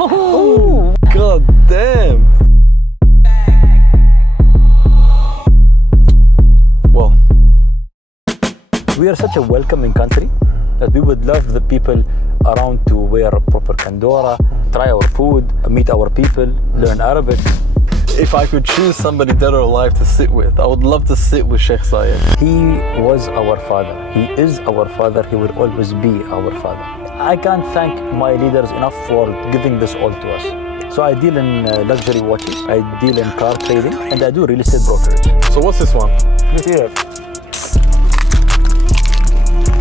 Oh, god damn. Well, we are such a welcoming country that we would love the people around to wear a proper kandora, try our food, meet our people, learn Arabic. if I could choose somebody dead or alive to sit with, I would love to sit with Sheikh Zayed. He was our father. He is our father. He will always be our father. I can't thank my leaders enough for giving this all to us. So I deal in luxury watches, I deal in car trading, and I do real estate brokerage. So what's this one? Here.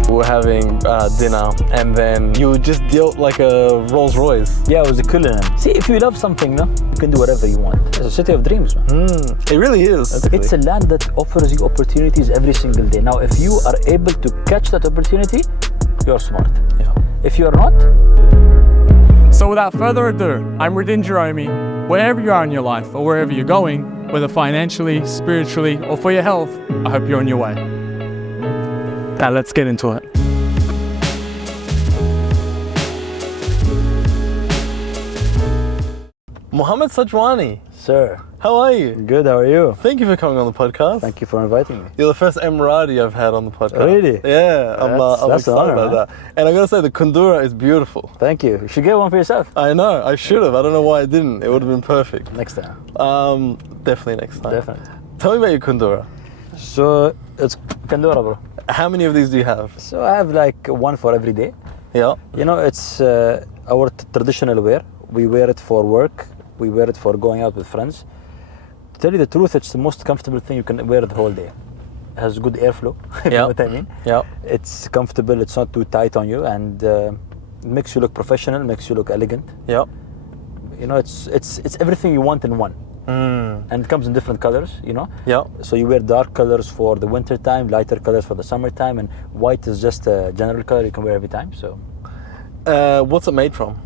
We're having dinner, and then you just dealt like a Rolls Royce. Yeah, it was a Cullinan. See, if you love something, no, you can do whatever you want. It's a city of dreams, man. It really is. It's a land that offers you opportunities every single day. Now, if you are able to catch that opportunity, you're smart. Yeah. If you're not, So without further ado, I'm Radin Jeromi. Wherever you are in your life or wherever you're going, whether financially, spiritually, or for your health, I hope you're on your way. Now let's get into it. Mohammad Sajwani, sir, how are you? good, how are you? Thank you for coming on the podcast. Thank you for inviting me. You're the first Emirati I've had on the podcast. Really? Yeah, I'm That's an excited honor, about that. And I gotta say, the kundura is beautiful. Thank you. You should get one for yourself. I know, I should have. I don't know why I didn't. It would have been perfect. Next time. Definitely next time. Definitely. Tell me about your kundura. So, it's Kandora, bro. How many of these do you have? So I have like one for every day. Yeah. You know, it's our traditional wear. We wear it for work. We wear it for going out with friends. To tell you the truth, it's the most comfortable thing you can wear the whole day. It has good airflow, if you know what I mean. Yeah. It's comfortable, it's not too tight on you, and it makes you look professional, makes you look elegant. Yeah. You know, it's everything you want in one. And it comes in different colors, you know. Yeah. So you wear dark colors for the winter time, lighter colors for the summertime, and white is just a general color you can wear every time. So What's it made from?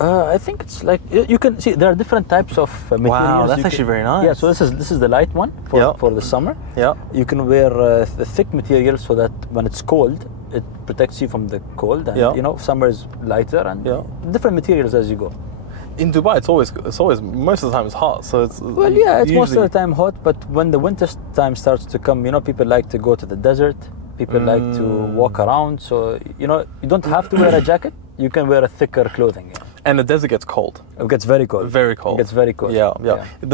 I think it's like you can see there are different types of materials. Wow, that's You actually can- very nice. Yeah, so this is the light one for the summer. Yeah. You can wear the thick material so that when it's cold, it protects you from the cold. And Yeah. you know, summer is lighter and Yeah. different materials as you go. In Dubai, it's always most of the time it's hot, so it's Well, yeah, it's most of usually- the time hot, but when the winter time starts to come, you know, people like to go to the desert. People like to walk around, so you know, you don't have to wear a jacket. You can wear a thicker clothing. Yeah. And the desert gets cold. It gets very cold. Very cold. It gets very cold. Yeah.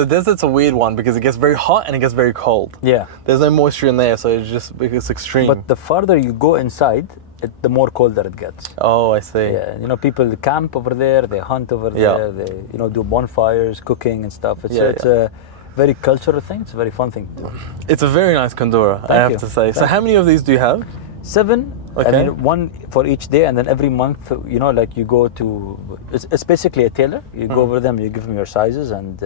The desert's a weird one because it gets very hot and it gets very cold. Yeah. There's no moisture in there, so it's extreme. But the farther you go inside, the more colder it gets. Oh, I see. Yeah, you know, people camp over there, they hunt over Yeah. there, they do bonfires, cooking and stuff. It's Yeah, it's a very cultural thing. It's a very fun thing to do. It's a very nice kundura, I have you. to say. So Thank how many of these do you have? 7. Okay. I mean, one for each day, and then every month, you know, like you go to. It's basically a tailor. You go over them, you give them your sizes, and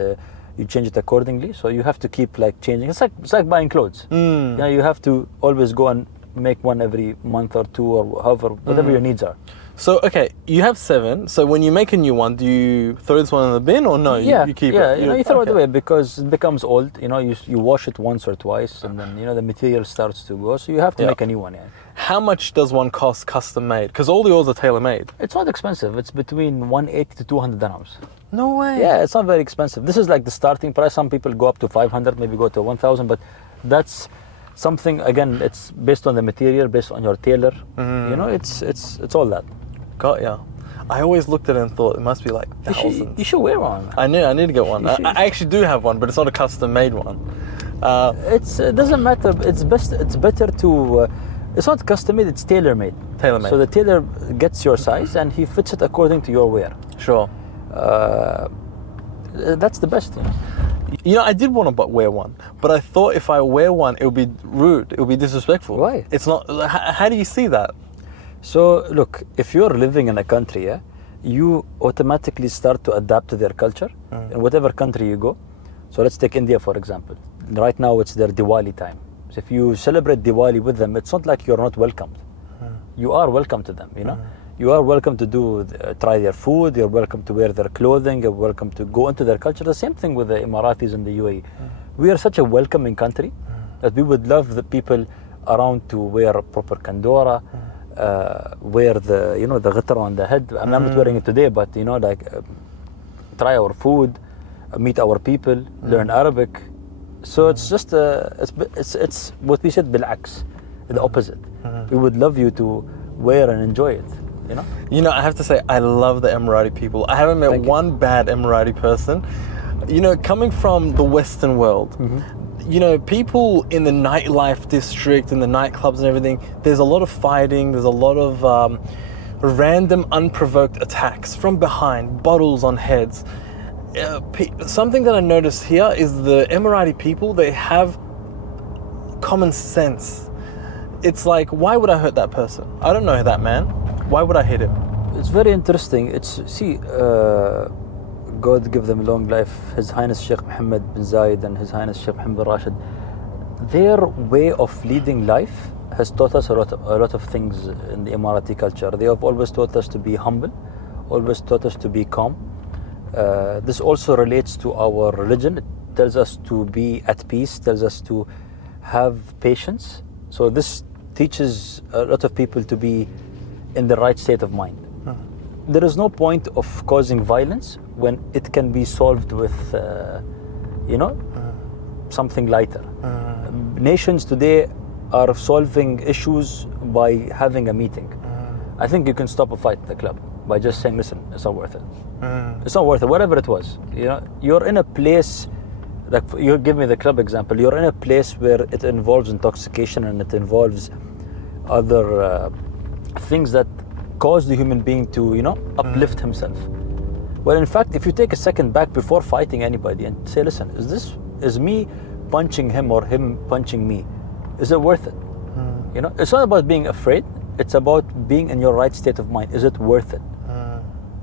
you change it accordingly. So you have to keep like changing. It's like buying clothes. You know, you have to always go and make one every month or two or however, whatever your needs are. So, okay, you have 7. So when you make a new one, do you throw this one in the bin or no? Yeah, You keep yeah, it? you know, you throw it okay. away because it becomes old. You know, you wash it once or twice, and then you know the material starts to go. So you have to Yeah. make a new one. Yeah. How much does one cost custom made? Because all yours are tailor made. It's not expensive. It's between 180 to 200 dirhams. No way. Yeah, it's not very expensive. This is like the starting price. Some people go up to 500, maybe go to 1,000, but that's something. Again, it's based on the material, based on your tailor. You know, it's all that. Got ya. I always looked at it and thought it must be like thousands. You should wear one. I need to get one. You should. I actually do have one, but it's not a custom made one. It doesn't matter. It's better to. It's not custom made. It's tailor made. Tailor made. So the tailor gets your size and he fits it according to your wear. Sure. That's the best. You know? You know, I did want to wear one, but I thought if I wear one, it would be rude. It would be disrespectful. Why? It's not. How do you see that? So look, if you're living in a country, yeah, you automatically start to adapt to their culture in whatever country you go. So let's take India for example. Right now it's their Diwali time. So if you celebrate Diwali with them, it's not like you're not welcomed. You are welcome to them. You know, you are welcome to try their food. You're welcome to wear their clothing. You're welcome to go into their culture. The same thing with the Emiratis and the UAE. We are such a welcoming country that we would love the people around to wear a proper kandora, wear the the ghitra on the head. I'm not wearing it today, but try our food, meet our people, learn Arabic. So it's just it's what we said بالعكس, the opposite. We would love you to wear and enjoy it. I have to say, I love the Emirati people. I haven't met one bad Emirati person. Coming from the Western world, people in the nightlife district, in the nightclubs and everything, there's a lot of fighting, there's a lot of random unprovoked attacks from behind, bottles on heads. Something that I noticed here is the Emirati people, they have common sense. It's like, why would I hurt that person? I don't know that man. Why would I hit him? It's very interesting. God give them long life, His Highness Sheikh Mohammed bin Zayed and His Highness Sheikh Mohammed bin Rashid. Their way of leading life has taught us a lot of things in the Emirati culture. They have always taught us to be humble, always taught us to be calm. This also relates to our religion. It tells us to be at peace, tells us to have patience. So this teaches a lot of people to be in the right state of mind. There is no point of causing violence when it can be solved with, something lighter. Nations today are solving issues by having a meeting. I think you can stop a fight at the club by just saying, listen, it's not worth it. It's not worth it, whatever it was. You're in a place, like you give me the club example, you're in a place where it involves intoxication and it involves other things that cause the human being to, uplift himself. Well, in fact, if you take a second back before fighting anybody and say, listen, is me punching him or him punching me, is it worth it? It's not about being afraid, it's about being in your right state of mind. Is it worth it?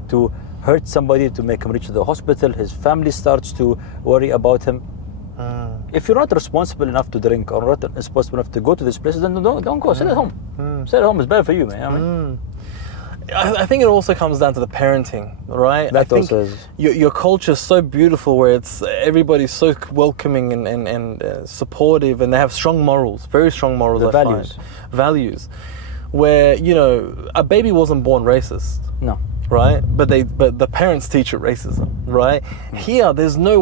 To hurt somebody, to make him reach the hospital, his family starts to worry about him. If you're not responsible enough to drink or not responsible enough to go to this place, then don't go. Sit at home. Sit at home. It's better for you, man. I think it also comes down to the parenting, right? That also is. Your culture is so beautiful, where everybody's so welcoming and supportive, and they have strong morals, very strong morals. The values, where a baby wasn't born racist. No. Right, but the parents teach it racism, right? Here, there's no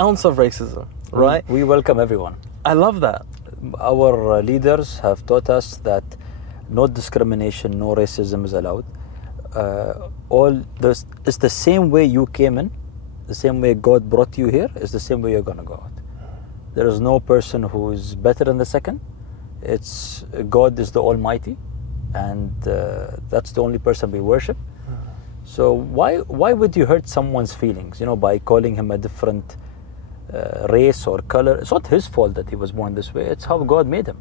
ounce of racism, right? We welcome everyone. I love that. Our leaders have taught us that no discrimination, no racism is allowed. It's the same way you came in, the same way God brought you here, is the same way you're gonna go out. There is no person who is better than the second. God is the Almighty, and that's the only person we worship. So why would you hurt someone's feelings, by calling him a different race or color? It's not his fault that he was born this way. It's how God made him.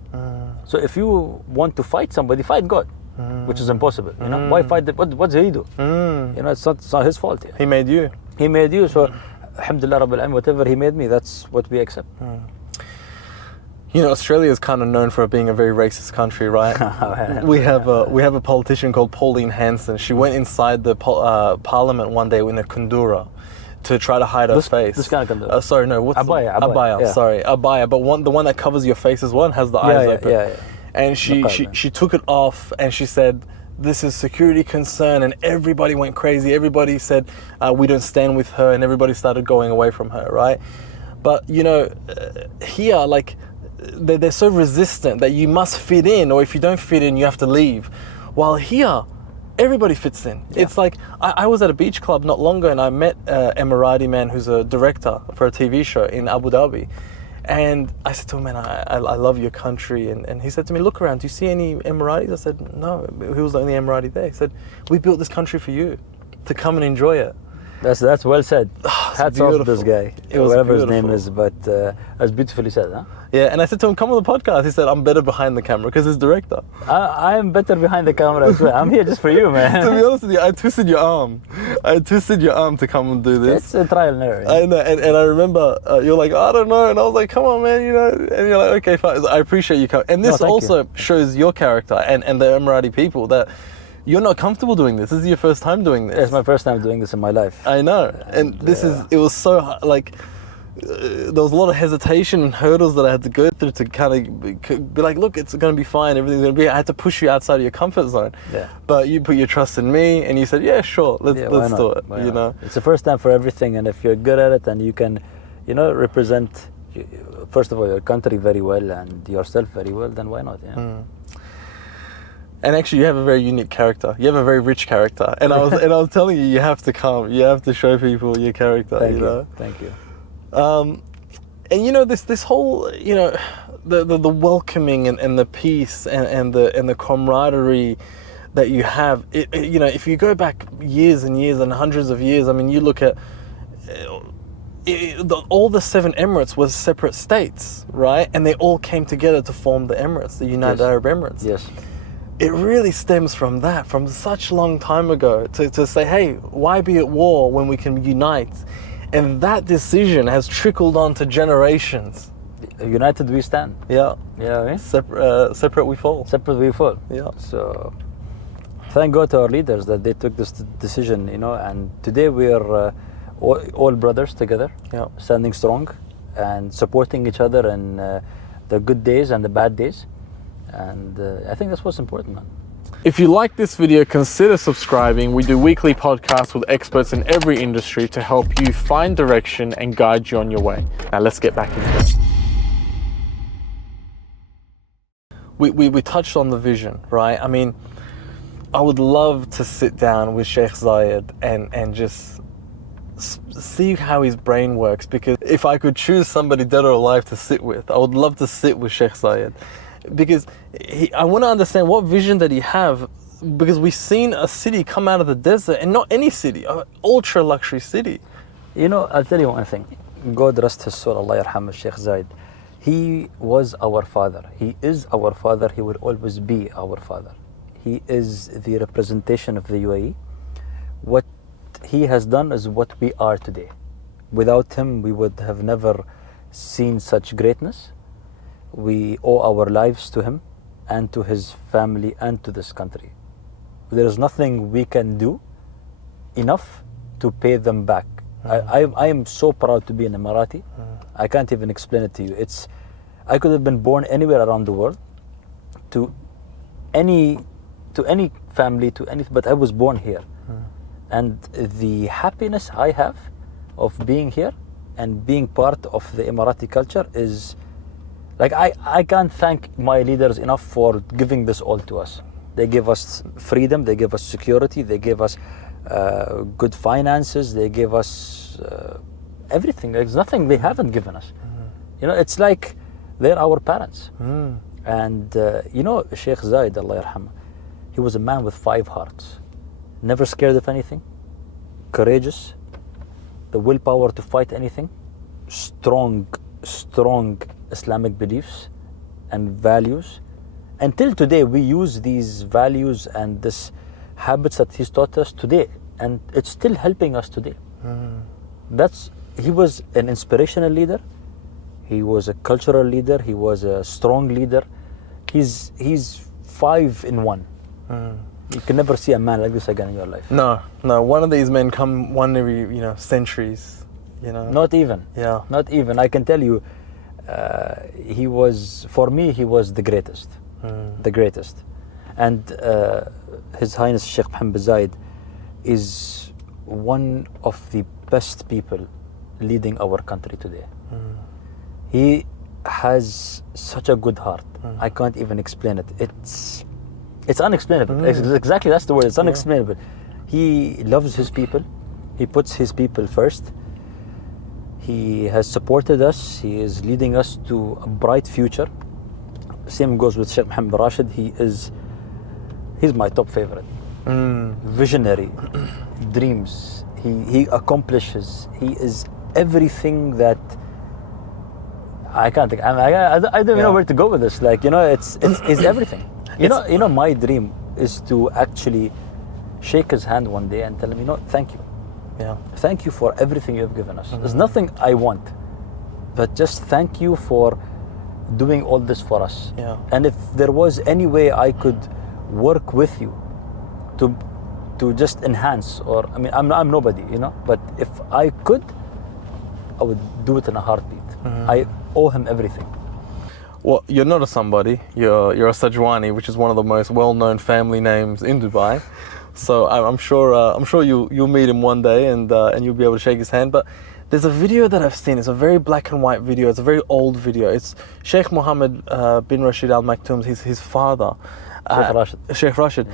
So if you want to fight somebody, fight God, which is impossible. Why fight? What did he do? It's not his fault. He made you. He made you. So, alhamdulillah, Rabbil Alamin, whatever he made me, that's what we accept. Australia is kind of known for being a very racist country, right? we have a politician called Pauline Hanson. She went inside the parliament one day in a kundura to try to hide her face. This kind of kundura. Sorry, no. What's Abaya? Yeah. Sorry, abaya. But the one that covers your face is one has the eyes open. Yeah. And she took it off and she said, "This is security concern," and everybody went crazy. Everybody said, "We don't stand with her," and everybody started going away from her, right? But here, like, they're so resistant that you must fit in, or if you don't fit in, you have to leave. While here, everybody fits in. Yeah. It's like, I was at a beach club not long ago and I met an Emirati man who's a director for a TV show in Abu Dhabi. And I said to him, man, I love your country. And he said to me, look around, do you see any Emiratis? I said, no. He was the only Emirati there. He said, we built this country for you to come and enjoy it. That's well said. Hats off to this guy, whatever his name is, but that's beautifully said, huh? Yeah, and I said to him, come on the podcast. He said, I'm better behind the camera because he's director. I'm better behind the camera as well. I'm here just for you, man. To be honest with you, I twisted your arm. To come and do this. It's a trial and error. I know, and I remember you're like, I don't know, and I was like, come on, man, and you're like, okay, fine. I appreciate you coming. And this also shows your character and the Emirati people that you're not comfortable doing this. This is your first time doing this. It's my first time doing this in my life. I know, and it was so like, there was a lot of hesitation and hurdles that I had to go through to kind of be like, look, it's going to be fine, everything's going to be. I had to push you outside of your comfort zone. Yeah. But you put your trust in me, and you said, yeah, sure, let's do it. Why you know, not? It's the first time for everything, and if you're good at it and you can, represent, first of all, your country very well and yourself very well, then why not? Yeah. And actually, you have a very unique character. You have a very rich character. And I was telling you have to come. You have to show people your character. Thank you know? Thank you. And this whole the welcoming and the peace and the camaraderie that you have. If you go back years and years and hundreds of years, I mean, you look at all the 7 Emirates was separate states, right? And they all came together to form the Emirates, the United Arab Emirates. Yes. It really stems from that, from such a long time ago, to say, hey, why be at war when we can unite? And that decision has trickled on to generations. United we stand. Yeah. Yeah. Separate we fall. Separate we fall. Yeah. So thank God to our leaders that they took this decision, and today we are all brothers together, standing strong and supporting each other in the good days and the bad days. And I think that's what's important, man. If you like this video, consider subscribing. We do weekly podcasts with experts in every industry to help you find direction and guide you on your way. Now let's get back into it. We touched on the vision, right? I mean, I would love to sit down with Sheikh Zayed and just see how his brain works, because if I could choose somebody dead or alive to sit with, I would love to sit with Sheikh Zayed, because I want to understand what vision that he have, because we've seen a city come out of the desert, and not any city, an ultra luxury city. I'll tell you one thing. God rest his soul, Allah yarham Sheikh Zayed. He was our father. He is our father. He will always be our father. He is the representation of the UAE. What he has done is what we are today. Without him, we would have never seen such greatness. We owe our lives to him and to his family and to this country. There is nothing we can do enough to pay them back. I am so proud to be an Emirati. I can't even explain it to you. I could have been born anywhere around the world, to any family, but I was born here. And the happiness I have of being here and being part of the Emirati culture is, like, I can't thank my leaders enough for giving this all to us. They give us freedom, they give us security, they give us good finances, they give us everything. There's nothing they haven't given us. It's like they're our parents. And Sheikh Zayed, Allah yarham, he was a man with 5 hearts. Never scared of anything, courageous, the willpower to fight anything, strong Islamic beliefs and values. Until today, we use these values and this habits that he's taught us today, and it's still helping us today. He was an inspirational leader. He was a cultural leader. He was a strong leader. He's 5 in 1. You can never see a man like this again in your life. No. One of these men come one every centuries. Not even. Yeah. Not even. I can tell you, for me, he was the greatest. The greatest. And His Highness Sheikh Mohammad Zayed is one of the best people leading our country today. He has such a good heart. I can't even explain it. It's unexplainable. Exactly, that's the word. It's unexplainable. He loves his people. He puts his people first. He has supported us. He is leading us to a bright future. Same goes with Sheikh Mohammed Rashid. He's my top favorite. Visionary, dreams. He accomplishes. He is everything that I can't think. I don't even know where to go with this. Like, it's everything. My dream is to actually shake his hand one day and tell him, thank you. Yeah. Thank you for everything you've given us. There's nothing I want, but just thank you for doing all this for us. Yeah. And if there was any way I could work with you to just enhance, or I'm nobody, but if I could I would do it in a heartbeat. I owe him everything. Well, you're not a somebody. You're a Sajwani, which is one of the most well-known family names in Dubai. So I'm sure you'll meet him one day and you'll be able to shake his hand. But there's a video that I've seen. It's a very black and white video. It's a very old video. It's Sheikh Mohammed bin Rashid Al Maktoum's his father. Sheikh Rashid.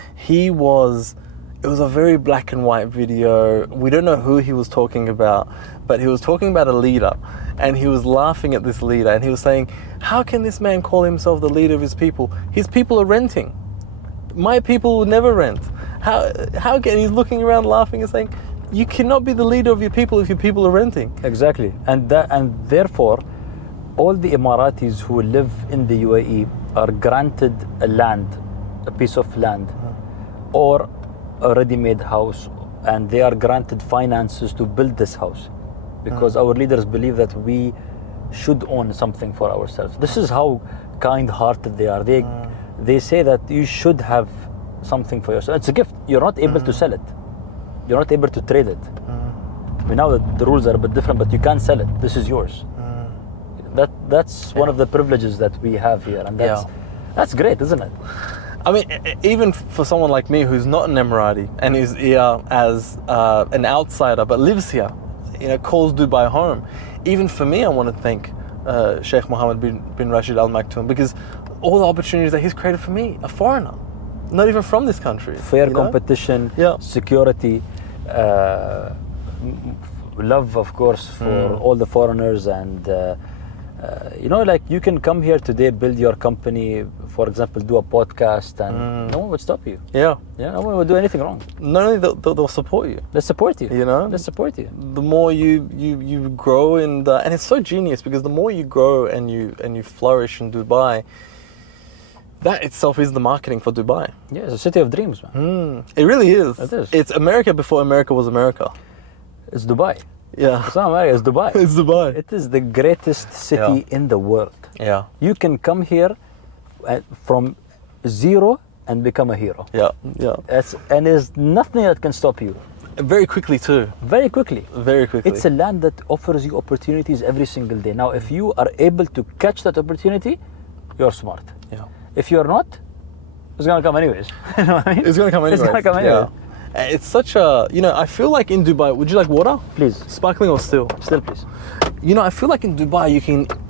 It was a very black and white video. We don't know who he was talking about, but he was talking about a leader, and he was laughing at this leader, and he was saying, how can this man call himself the leader of his people? His people are renting. My people will never rent. How can he's looking around laughing and saying, you cannot be the leader of your people if your people are renting. Exactly. And therefore, all the Emiratis who live in the UAE are granted a piece of land, or a ready-made house, and they are granted finances to build this house, because our leaders believe that we should own something for ourselves. This is how kind-hearted they are. They say that you should have something for yourself. It's a gift. You're not able to sell it. You're not able to trade it. I mean, now the rules are a bit different, but you can't sell it. This is yours. That's one of the privileges that we have here, and that's great, isn't it? I mean, even for someone like me who's not an Emirati and is here as an outsider but lives here, calls Dubai home. Even for me, I want to thank Sheikh Mohammed bin Rashid Al Maktoum, because all the opportunities that he's created for me, a foreigner, not even from this country. Fair competition, security, love, of course, for all the foreigners, and like you can come here today, build your company, for example, do a podcast, and no one would stop you. No one would do anything wrong. Not only they'll support you. They support you. They support you. The more you grow, and it's so genius, because the more you grow and you flourish in Dubai, that itself is the marketing for Dubai. Yeah, it's a city of dreams, man. It really is. It is. It's America before America was America. It's Dubai. Yeah. It's not America, it's Dubai. It's Dubai. It is the greatest city in the world. Yeah. You can come here from zero and become a hero. Yeah. And there's nothing that can stop you. Very quickly too. Very quickly. Very quickly. It's a land that offers you opportunities every single day. Now, if you are able to catch that opportunity, you're smart. Yeah. If you're not, it's gonna come anyways. You know what I mean? It's gonna come anyways. It's gonna come anyways. Yeah. It's such a, I feel like in Dubai, would you like water? Please. Sparkling or still? Still, please. I feel like in Dubai,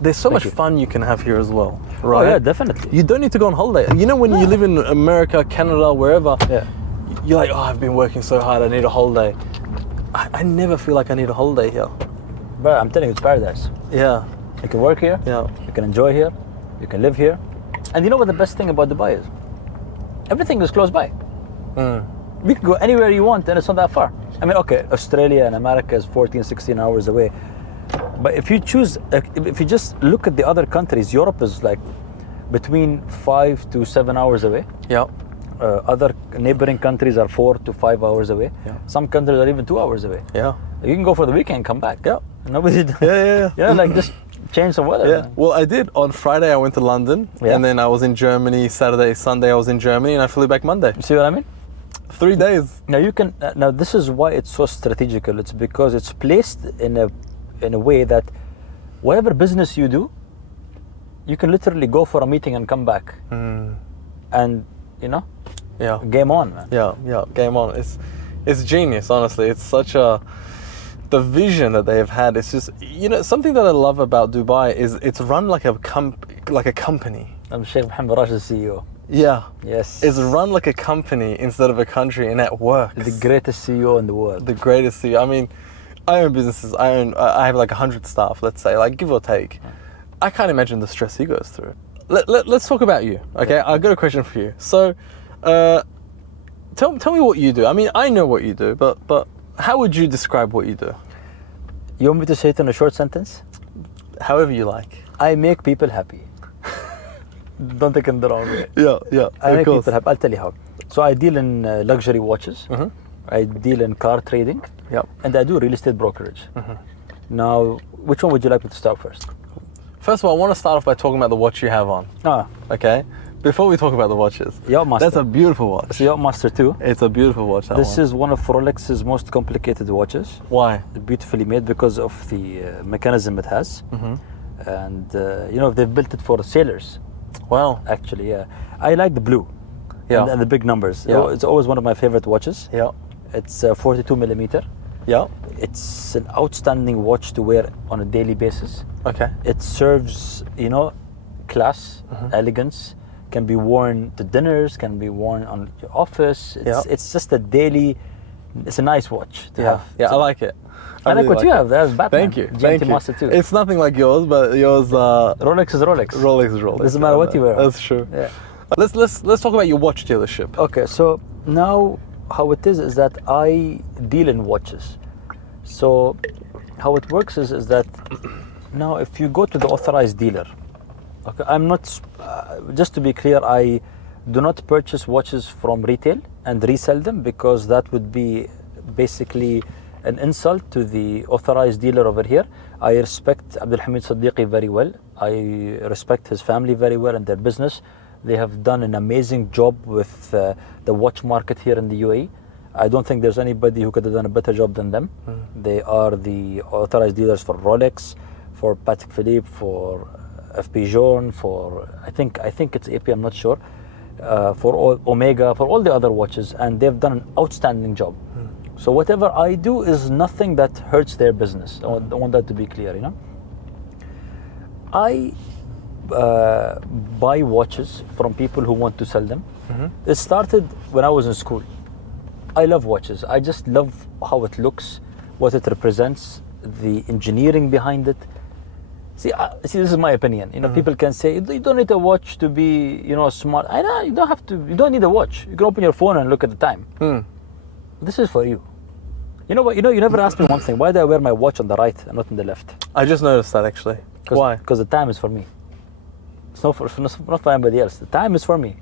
there's so much fun you can have here as well, right? Oh yeah, definitely. You don't need to go on holiday. When you live in America, Canada, wherever, you're like, I've been working so hard, I need a holiday. I never feel like I need a holiday here. But I'm telling you, it's paradise. Yeah. You can work here. Yeah. You can enjoy here. You can live here. And you know what the best thing about Dubai is? Everything is close by. You can go anywhere you want, and it's not that far. I mean, okay, Australia and America is 14, 16 hours away. But if you just look at the other countries, Europe is like between 5 to 7 hours away. Yeah. Other neighboring countries are 4 to 5 hours away. Yeah. Some countries are even 2 hours away. Yeah. You can go for the weekend and come back. Yeah. Nobody. Yeah. Like just change the weather. Yeah. Well, I did. On Friday, I went to London, and then I was in Germany. Saturday, Sunday, I was in Germany, and I flew back Monday. See what I mean? 3 days. Now you can. Now this is why it's so strategical. It's because it's placed in a way that whatever business you do, you can literally go for a meeting and come back, and game on, man. Yeah, game on. It's genius, honestly. It's such the vision that they have had. It's just something that I love about Dubai is it's run like a company. I'm Sheikh Mohammed Rashid, CEO. Yeah. Yes. It's run like a company instead of a country, and that works. The greatest CEO in the world. The greatest CEO. I mean, I own businesses. I have like 100 staff, let's say, like give or take. I can't imagine the stress he goes through. Let's talk about you, okay? I've got a question for you. So, tell me what you do. I mean, I know what you do, but how would you describe what you do? You want me to say it in a short sentence? However you like. I make people happy. Don't take it the wrong way. Yeah. I make people happy. I'll tell you how. So I deal in luxury watches. I deal in car trading. Yep. And I do real estate brokerage. Now, which one would you like me to start first? First of all, I want to start off by talking about the watch you have on. Okay? Before we talk about the watches, Yachtmaster. that's a beautiful watch. It's a Yachtmaster 2. It's a beautiful watch. This is one of Rolex's most complicated watches. Why? Beautifully made because of the mechanism it has. And they've built it for sailors. Wow. Actually, yeah. I like the blue. Yeah. And the big numbers. Yeah. It's always one of my favorite watches. Yeah. It's 42 millimeter. Yeah. It's an outstanding watch to wear on a daily basis. Okay. It serves, class, elegance. Can be worn to dinners. Can be worn on your office. It's just a daily. It's a nice watch to have. Yeah, I like it. I like what you have. That's Batman. Thank you. GMT Thank you. Master 2. It's nothing like yours, but yours. Rolex is Rolex. Rolex is Rolex. Doesn't matter what you wear. That's true. Yeah. Let's talk about your watch dealership. Okay, so now how it is that I deal in watches. So how it works is that now if you go to the authorized dealer, okay, I'm not, just to be clear, I do not purchase watches from retail and resell them because that would be basically an insult to the authorized dealer over here. I respect Abdul Hamid Siddiqui very well. I respect his family very well and their business. They have done an amazing job with the watch market here in the UAE. I don't think there's anybody who could have done a better job than them. They are the authorized dealers for Rolex, for Patek Philippe, for FP Journe, for I think it's AP, I'm not sure, for Omega, for all the other watches, and they've done an outstanding job. So whatever I do is nothing that hurts their business. I want that to be clear, I buy watches from people who want to sell them. It started when I was in school. I love watches. I just love how it looks, what it represents, the engineering behind it. See, this is my opinion. People can say you don't need a watch to be, smart. I know you don't have to. You don't need a watch. You can open your phone and look at the time. This is for you. You know what? You never asked me one thing. Why do I wear my watch on the right and not on the left? I just noticed that actually. Why? Because the time is for me. It's not for anybody else. The time is for me.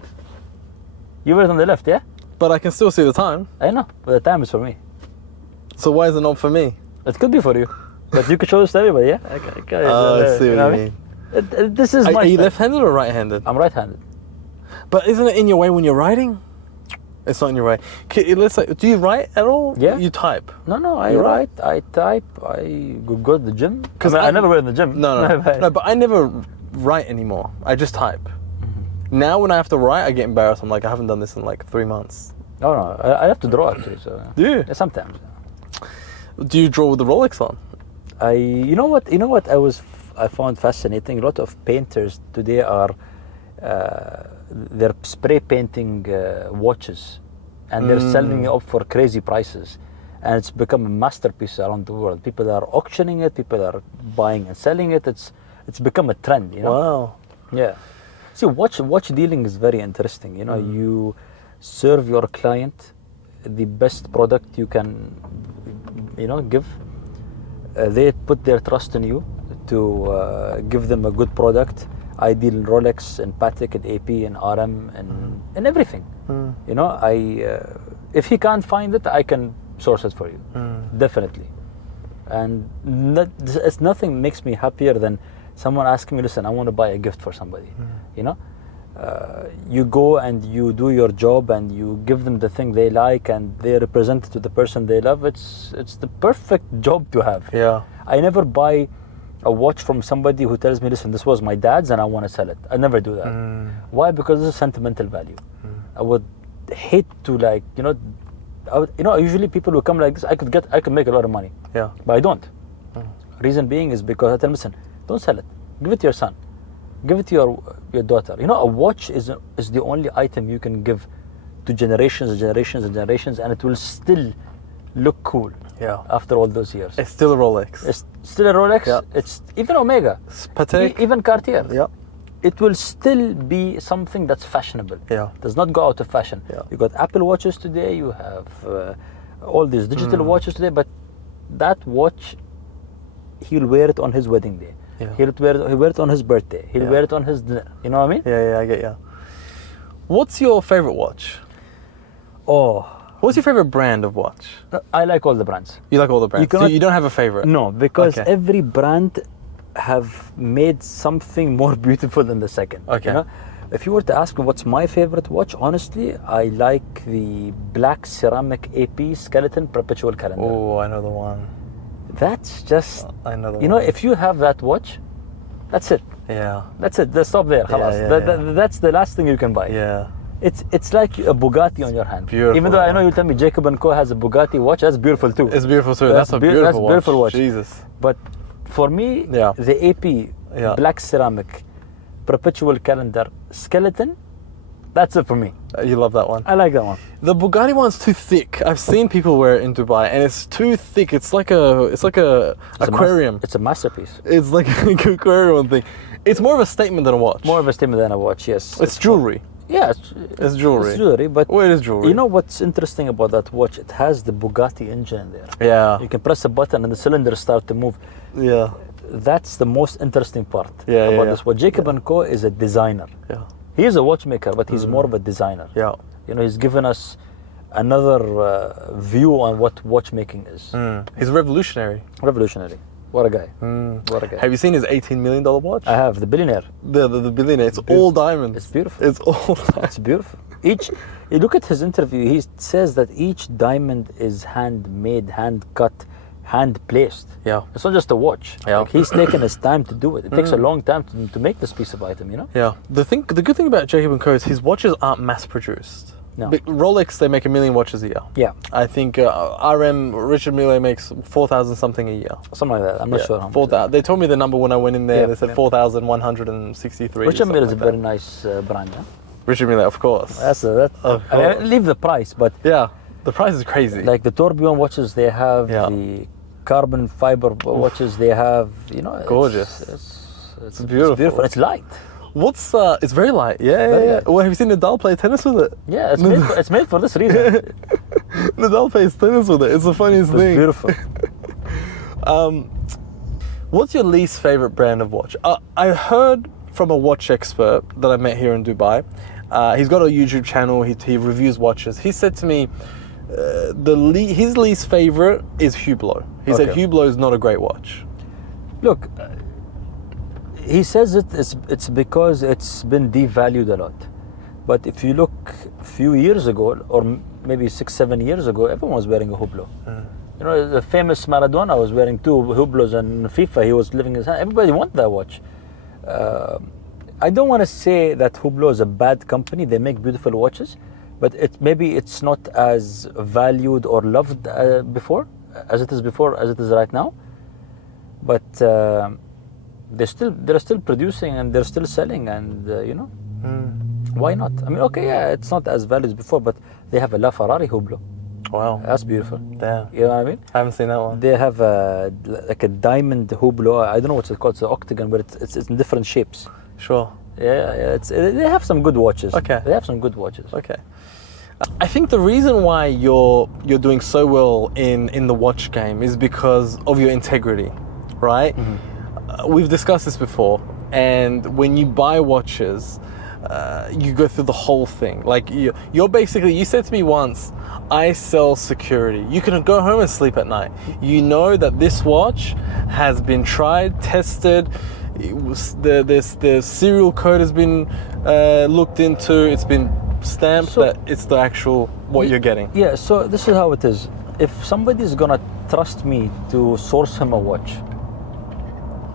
You wear it on the left, yeah? But I can still see the time. I know, but the time is for me. So why is it not for me? It could be for you, but you could show this to everybody, yeah? Okay. I see what you mean. This is my Are you style. left-handed or right-handed? I'm right-handed. But isn't it in your way when you're writing? It's not in your way. Let's say, do you write at all? Yeah. You type? No, I You write, I type, I go to the gym. Because I never wear in the gym. No, but I never write anymore. I just type. Now when I have to write, I get embarrassed. I'm like, I haven't done this in like 3 months. No, I have to draw actually. So Do you? Yeah, sometimes. Do you draw with the Rolex on? You know what I found fascinating. A lot of painters today are they're spray painting watches, and they're selling it up for crazy prices, and it's become a masterpiece around the world. People are auctioning it. People are buying and selling it. It's become a trend. Wow. Yeah. See, watch dealing is very interesting. You serve your client the best product you can, give. They put their trust in you to give them a good product. I deal in Rolex and Patek and AP and RM and everything. If he can't find it, I can source it for you, definitely. And it's nothing makes me happier than someone asking me, listen, I want to buy a gift for somebody. You go and you do your job and you give them the thing they like and they represent it to the person they love. It's the perfect job to have. Yeah. I never buy a watch from somebody who tells me, listen, this was my dad's and I want to sell it. I never do that. Why? Because this is sentimental value. I would hate to usually people who come like this, I could make a lot of money. Yeah. But I don't. Reason being is because I tell them, listen, don't sell it. Give it to your son. Give it to your daughter. A watch is the only item you can give to generations and generations and generations, and it will still look cool. Yeah. After all those years. It's still a Rolex. It's still a Rolex. Yeah. It's even Omega. Patek. Even Cartier. Yeah. It will still be something that's fashionable. Yeah. Does not go out of fashion. Yeah. You got Apple watches today. You have all these digital watches today, but that watch, he'll wear it on his wedding day. Yeah. He'll wear it on his birthday. He'll wear it on his dinner. You know what I mean? Yeah, I get you. What's your favorite watch? Oh, what's your favorite brand of watch? I like all the brands. You like all the brands? So you don't have a favorite? No, because Okay. every brand have made something more beautiful than the second. Okay. If you were to ask me what's my favorite watch, honestly, I like the black ceramic AP skeleton perpetual calendar. Oh, I know the one. That's just, I know the you know, one. if you have that watch, that's it. Yeah. That's it. Let's stop there. خلاص. That's the last thing you can buy. Yeah. It's like a Bugatti on your hand. Beautiful. Even though I know you tell me Jacob & Co has a Bugatti watch, that's beautiful too. It's beautiful too. That's a beautiful watch. Jesus. But for me, Yeah. the AP black ceramic perpetual calendar skeleton, that's it for me. You love that one. I like that one. The Bugatti one's too thick. I've seen people wear it in Dubai, and it's too thick. It's like a aquarium. It's a masterpiece. It's like an aquarium thing. It's more of a statement than a watch. More of a statement than a watch, yes. It's jewelry. Yeah, It's jewelry. It's jewelry, but Well, it is jewelry. you know what's interesting about that watch? It has the Bugatti engine in there. Yeah. You can press a button and the cylinders start to move. Yeah. That's the most interesting part Yeah, about yeah, this watch. Jacob & Co is a designer. Yeah. He is a watchmaker, but he's more of a designer. Yeah. You know, he's given us another view on what watchmaking is. He's revolutionary. Revolutionary. What a guy. What a guy. Have you seen his $18 million watch? I have the billionaire. The billionaire. It's all diamonds. It's beautiful. It's all diamonds. It's beautiful. You look at his interview, he says that each diamond is handmade, hand cut, hand placed. Yeah. It's not just a watch. Yeah. Like he's taken his time to do it. It takes a long time to make this piece of item, you know? Yeah. The good thing about Jacob & Co is his watches aren't mass produced. No. Rolex, they make 1 million watches a year. Yeah. I think RM, Richard Mille makes 4,000 something a year. Something like that. I'm not sure how much. 4,000. They told me the number when I went in there. Yeah, They said yeah. 4,163. Richard Mille is a like very that. nice brand, yeah? Richard Mille, of course. I mean, leave the price, but Yeah. The price is crazy. like the tourbillon watches, they have Yeah. the carbon fiber watches, they have, you know, Gorgeous. It's beautiful. It's light. What's it's very light. Yeah, Very yeah. light. Well, have you seen Nadal play tennis with it? Yeah, it's made for this reason. Nadal plays tennis with it. It's the funniest It's thing. beautiful. What's your least favorite brand of watch? I heard from a watch expert that I met here in Dubai. He's got a YouTube channel. He reviews watches. He said to me, his least favorite is Hublot. He said Okay. Hublot is not a great watch. Look, he says it's because it's been devalued a lot. But if you look a few years ago, or maybe 6-7 years ago, everyone was wearing a Hublot. You know, the famous Maradona was wearing 2 Hublots, and FIFA, he was living his hand. Everybody wanted that watch. I don't want to say that Hublot is a bad company. They make beautiful watches, but maybe it's not as valued or loved before as it is right now. But they're still producing and they're still selling, and you know, why not? I mean, okay, yeah, it's not as valued as before, but they have a La Ferrari Hublot. Wow. That's beautiful. Damn. You know what I mean? I haven't seen that one. They have like a diamond Hublot. I don't know what it's called. It's an octagon, but it's in different shapes. Sure. Yeah. They have some good watches. Okay. They have some good watches. Okay. I think the reason why you're doing so well in the watch game is because of your integrity, right? We've discussed this before, and when you buy watches, you go through the whole thing. Like you're basically, you said to me once, I sell security. You can go home and sleep at night. You know that this watch has been tried, tested. The serial code has been looked into. It's been stamped that it's the actual what you're getting. Yeah, so this is how it is. If somebody's gonna trust me to source him a watch,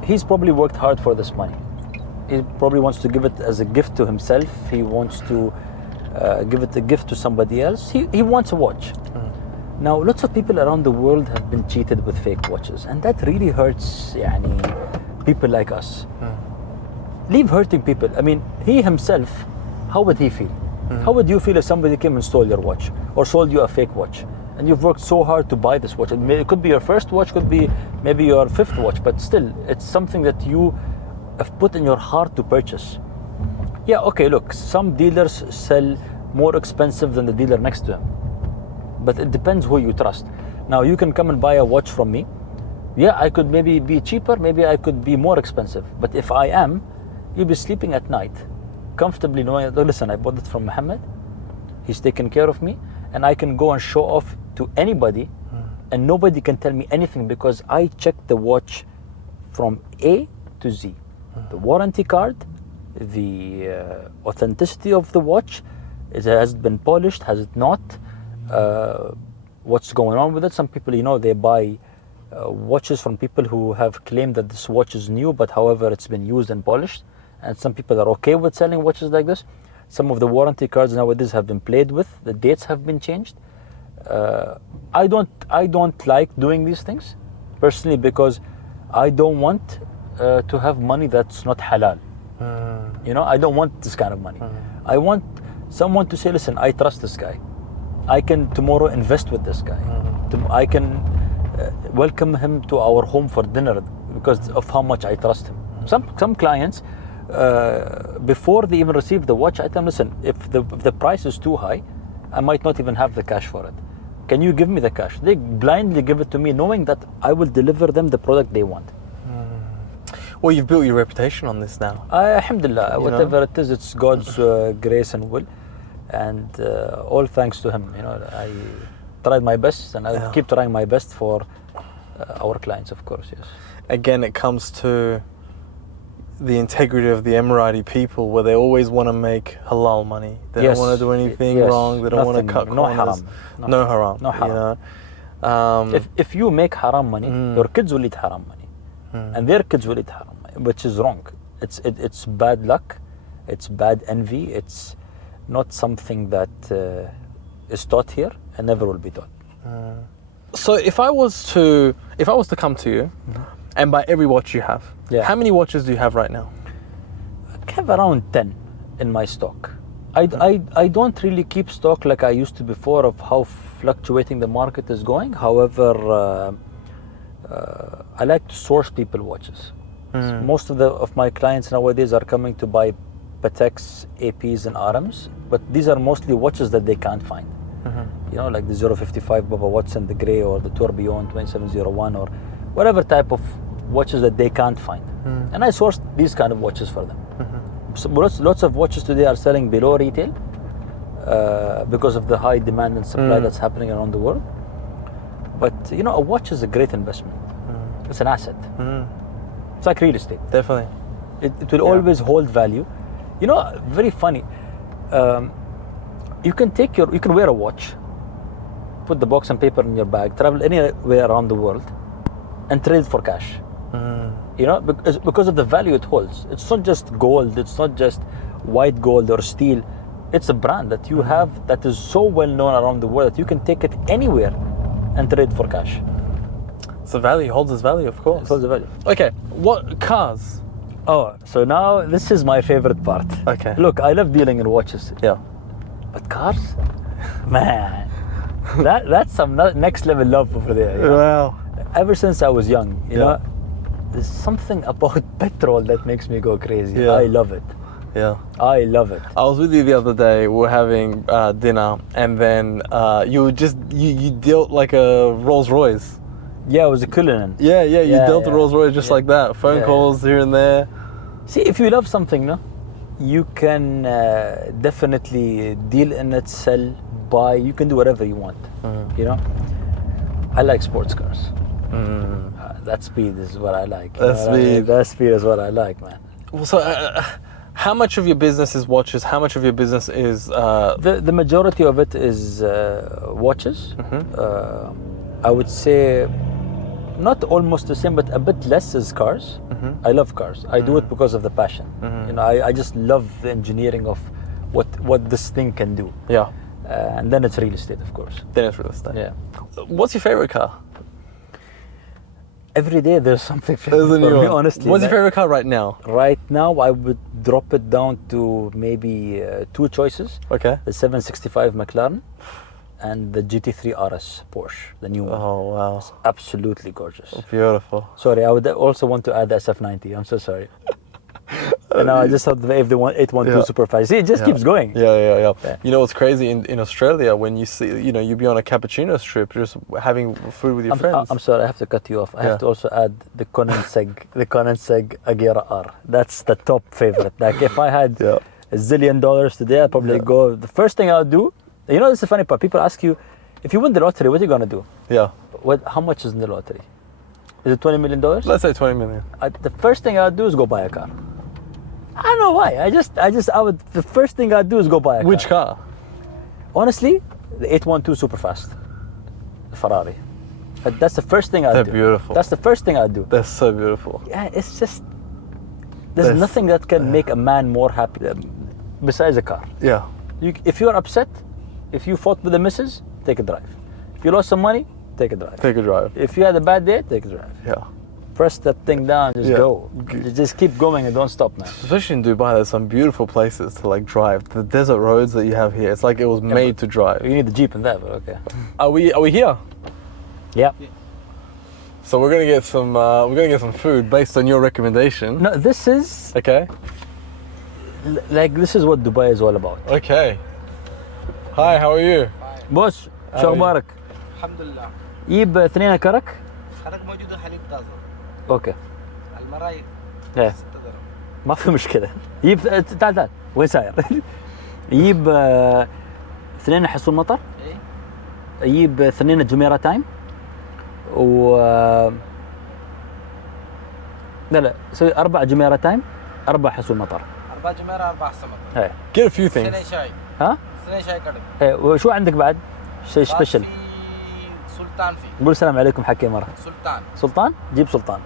he's probably worked hard for this money. He probably wants to give it as a gift to himself. He wants to give it a gift to somebody else. He wants a watch. Now, lots of people around the world have been cheated with fake watches, and that really hurts people like us. Leave hurting people. I mean, he himself, how would he feel? How would you feel if somebody came and stole your watch or sold you a fake watch? And you've worked so hard to buy this watch. It could be your first watch, could be maybe your 5th watch, but still, it's something that you have put in your heart to purchase. Yeah, okay, look, some dealers sell more expensive than the dealer next to him. But it depends who you trust. Now, you can come and buy a watch from me. Yeah, I could maybe be cheaper, maybe I could be more expensive. But if I am, you'll be sleeping at night, comfortably knowing, listen, I bought it from Mohammed, he's taken care of me, and I can go and show off to anybody, and nobody can tell me anything because I checked the watch from A to Z. The warranty card, the authenticity of the watch. Has it been polished? Has it not? What's going on with it? Some people, they buy watches from people who have claimed that this watch is new, but however it's been used and polished. And some people are okay with selling watches like this. Some of the warranty cards nowadays have been played with. The dates have been changed. I don't like doing these things personally, because I don't want to have money that's not halal. I don't want this kind of money. I want someone to say, listen, I trust this guy. I can tomorrow invest with this guy. I can welcome him to our home for dinner because of how much I trust him. Some clients, before they even receive the watch, I tell them, listen, if the price is too high, I might not even have the cash for it. Can you give me the cash? They blindly give it to me, knowing that I will deliver them the product they want. Well, you've built your reputation on this now. Alhamdulillah, whatever it is, it's God's grace and will, and all thanks to Him. I tried my best, and I'll keep trying my best for our clients, of course. Yes. Again, it comes to the integrity of the Emirati people, where they always want to make halal money. They don't want to do anything wrong. They don't want to cut corners. No haram. No haram. If you make haram money, your kids will eat haram money, and their kids will eat haram money, which is wrong. It's bad luck. It's bad envy. It's not something that is taught here and never will be taught. So if I was to come to you and buy every watch you have, how many watches do you have right now? I have around 10 in my stock. I don't really keep stock like I used to before of how fluctuating the market is going. However, I like to source people watches. So most of my clients nowadays are coming to buy Pateks, APs and RMs, but these are mostly watches that they can't find. Like the 055 Baba Watson, the grey, or the Tourbillon 2701, or whatever type of watches that they can't find. And I sourced these kind of watches for them. So lots of watches today are selling below retail because of the high demand and supply that's happening around the world. But a watch is a great investment. It's an asset. It's like real estate. Definitely. It will always hold value. Very funny. You can wear a watch, put the box and paper in your bag, travel anywhere around the world, and trade it for cash. Because of the value it holds. It's not just gold. It's not just white gold or steel. It's a brand that you have that is so well known around the world that you can take it anywhere and trade for cash. So value holds its value, of course. It holds the value. Okay, what cars? Oh, so now this is my favorite part. Okay. Look, I love dealing in watches. Yeah. But cars, man, that's some next level love over there. Wow. Ever since I was young, there's something about petrol that makes me go crazy. Yeah. I love it. Yeah. I love it. I was with you the other day. We were having dinner, and then you dealt like a Rolls Royce. Yeah, it was a Cullinan. Yeah, you dealt a Rolls Royce just like that. Phone calls here and there. See, if you love something, you can definitely deal in it, sell, buy. You can do whatever you want. I like sports cars. That speed is what I like. That speed is what I like, man. So, how much of your business is watches? How much of your business is? The majority of it is watches. I would say not almost the same, but a bit less is cars. I love cars. I do it because of the passion. I just love the engineering of what this thing can do. Yeah. And then it's real estate, of course. Then it's real estate. Yeah. What's your favorite car? Every day there's something favorite for me, honestly. What's your favorite car right now? Right now, I would drop it down to maybe two choices. Okay. The 765 McLaren and the GT3 RS Porsche, the new one. Oh, wow. It's absolutely gorgeous. Beautiful. Sorry, I would also want to add the SF90. I'm so sorry. And now I just thought the 812 Superfast. See, it just keeps going. Yeah. You know what's crazy in Australia, when you see, you be on a cappuccino strip, just having food with your friends. I'm sorry, I have to cut you off. I have to also add the Koenigsegg Agera R. That's the top favorite. Like if I had $1 zillion today, I'd probably go. The first thing I'll do. This is the funny part. People ask you, if you win the lottery, what are you gonna do? Yeah. How much is in the lottery? Is it $20 million? Let's say 20 million. The first thing I'll do is go buy a car. I don't know why. The first thing I'd do is go buy a car. Which car? Honestly, the 812 Superfast, the Ferrari. But that's the first thing I'd do. They're beautiful. That's the first thing I'd do. They're so beautiful. Yeah, it's just, there's nothing that can make a man more happy besides a car. Yeah. If you're upset, if you fought with the missus, take a drive. If you lost some money, take a drive. Take a drive. If you had a bad day, take a drive. Yeah. Press that thing down, just Yeah. go. Just keep going and don't stop, man. Especially in Dubai, there's some beautiful places to like drive. The desert roads that you have here, it's like it was made to drive. You need the Jeep and that, but okay. Are we here? Yeah. So we're gonna get some food based on your recommendation. No, this is Okay. this is what Dubai is all about. Okay. Hi, how are you? بوس شو اخبارك؟ الحمد لله. يجيب 2 كرك؟ خلك موجودة حليب طازة. اوكي. المرايب ايه 6 درهم. ما في مشكلة. يجيب تعال وين ساير؟ يجيب 2 حصول مطر؟ ايه. يجيب 2 جميرة تايم و لا سوي 4 جميرة تايم 4 حصول مطر. 4 جميرة 4 سمك. ايه. Get a few things. 2 شاي. ها؟ 2 شاي كرك. ايه وشو عندك بعد؟ شيء سبيشل. في سلطان في. قول السلام عليكم حكي مرة. سلطان. جيب سلطان.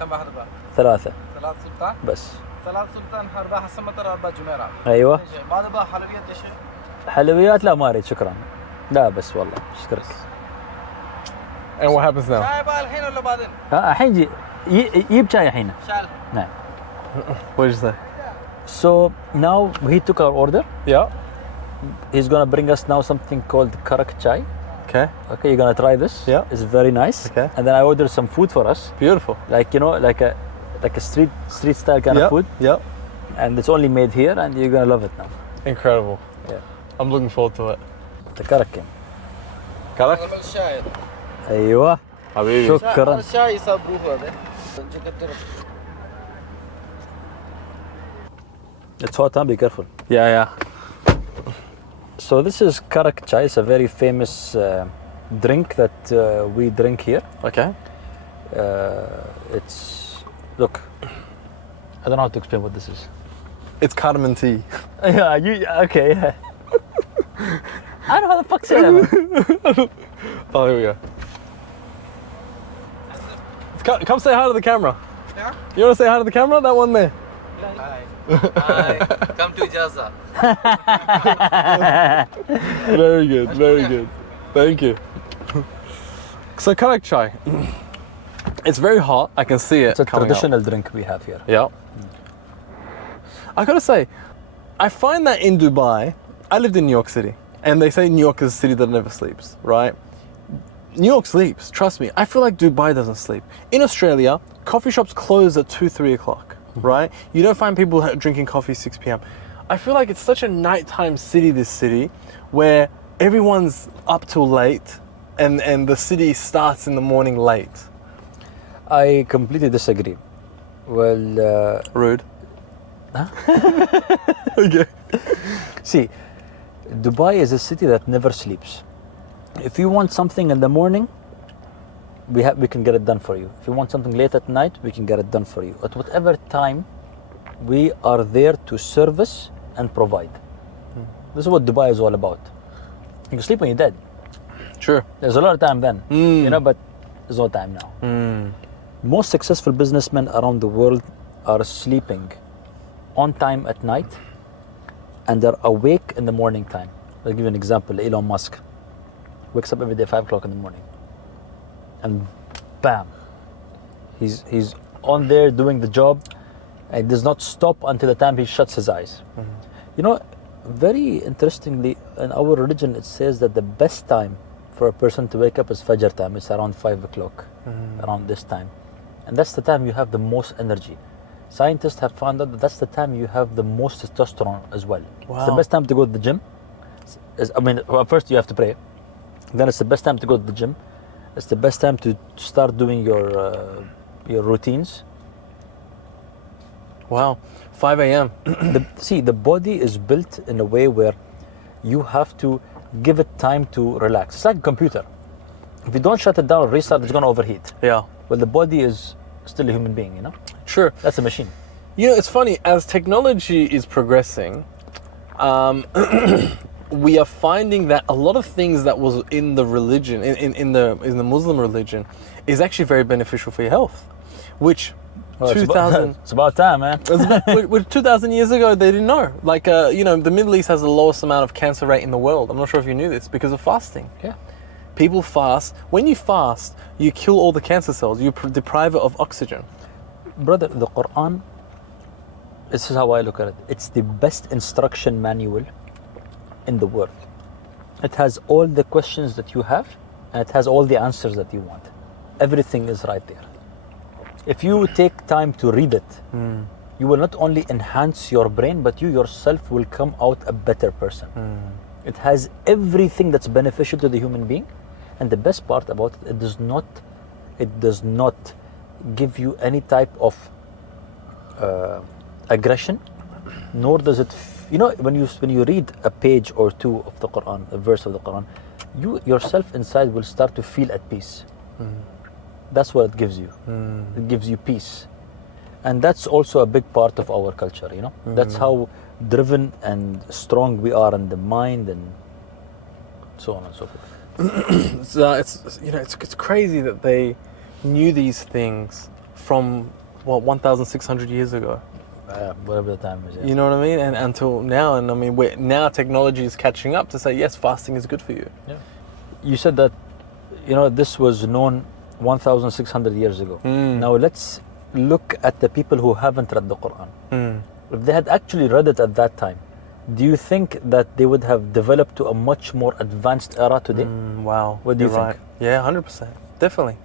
كم واحد بقى؟ 3 3 سلطان. بس. 3 سلطان 4 حصة مطر 4 جميرة. ايوه. بعد بقى حلويات يا شيخ. حلويات لا ما اريد شكرا. لا بس والله اشكرك. And what happens now? شاي بقى الحين ولا بعدين؟ الحين يجيب شاي الحين. شال. نعم. What did you say? So now he took our order. Yeah. He's gonna bring us now something called karak chai. Okay. Okay, you're gonna try this. Yeah. It's very nice. Okay. And then I ordered some food for us, Beautiful. like like a street style kind of Yep. food, Yep. and it's only made here, and you're gonna love it now. Incredible. Yeah. I'm looking forward to it. The karak came. Karak? قبل الشاي. أيوة. Habibi. شكرا. الشاي يصبروه هذا. It's hot, huh? Be careful. Yeah, yeah. So this is karak chai. It's a very famous drink that we drink here. Okay. It's look. I don't know how to explain what this is. It's cardamom tea. Yeah, you okay? Yeah. I don't know how the fuck say that. Man. Oh, here we go. Come say hi to the camera. Yeah. You want to say hi to the camera? That one there. Hi. Come to Ijaza. Very good, very good. Thank you. So karak chai. It's very hot. I can see it. It's a coming traditional drink we have here. Up. Yeah. I gotta say, I find that in Dubai, I lived in New York City, and they say New York is a city that never sleeps, right? New York sleeps, trust me. I feel like Dubai doesn't sleep. In Australia, coffee shops close at 2, 3 o'clock, right? You don't find people drinking coffee 6 p.m. I feel like it's such a nighttime city, this city, where everyone's up till late, and the city starts in the morning late. I completely disagree. Well, Rude. Okay. see, Dubai is a city that never sleeps. If you want something in the morning, we can get it done for you. If you want something late at night, we can get it done for you. At whatever time, we are there to service and provide. This is what Dubai is all about. You can sleep when you're dead. Sure. There's a lot of time then, you know, but there's no time now. Most successful businessmen around the world are sleeping on time at night and they're awake in the morning time. I'll give you an example. Elon Musk wakes up every day 5 o'clock in the morning and bam, he's on there doing the job and does not stop until the time he shuts his eyes. You know, very interestingly, in our religion it says that the best time for a person to wake up is Fajr time. It's around 5 o'clock, around this time. And that's the time you have the most energy. Scientists have found out that that's the time you have the most testosterone as well. Wow. It's the best time to go to the gym. First you have to pray. Then it's the best time to go to the gym. It's the best time to start doing your routines. Wow. 5 a.m. The body is built in a way where you have to give it time to relax. It's like a computer. If you don't shut it down or restart, it's going to overheat. Yeah. Well, the body is still a human being, you know? Sure. That's a machine. You know, it's funny, as technology is progressing, we are finding that a lot of things that was in the religion, in the Muslim religion, is actually very beneficial for your health, which Well, 2000 it's about time, man. which 2,000 years ago they didn't know. Like, you know, the Middle East has the lowest amount of cancer rate in the world. I'm not sure if you knew this, because of fasting. Yeah. People fast. When you fast, you kill all the cancer cells. You deprive it of oxygen. Brother, the Quran, this is how I look at it. It's the best instruction manual in the world. It has all the questions that you have, and it has all the answers that you want. Everything is right there. If you take time to read it, you will not only enhance your brain, but you yourself will come out a better person. It has everything that's beneficial to the human being, and the best part about it, it does not give you any type of aggression, nor does it. You know, when you read a page or two of the Quran, a verse of the Quran, you yourself inside will start to feel at peace. That's what it gives you. It gives you peace, and that's also a big part of our culture. You know, that's how driven and strong we are in the mind, and so on and so forth. So it's you know, it's crazy that they knew these things from what 1,600 years ago. Whatever the time is. Yeah. You know what I mean? And until now, and I mean, now technology is catching up to say yes, fasting is good for you. Yeah. You said that, you know, this was known 1,600 years ago. Now let's look at the people who haven't read the Quran. If they had actually read it at that time, do you think that they would have developed to a much more advanced era today? Wow. What do you You're think? right. Yeah, 100%. Definitely.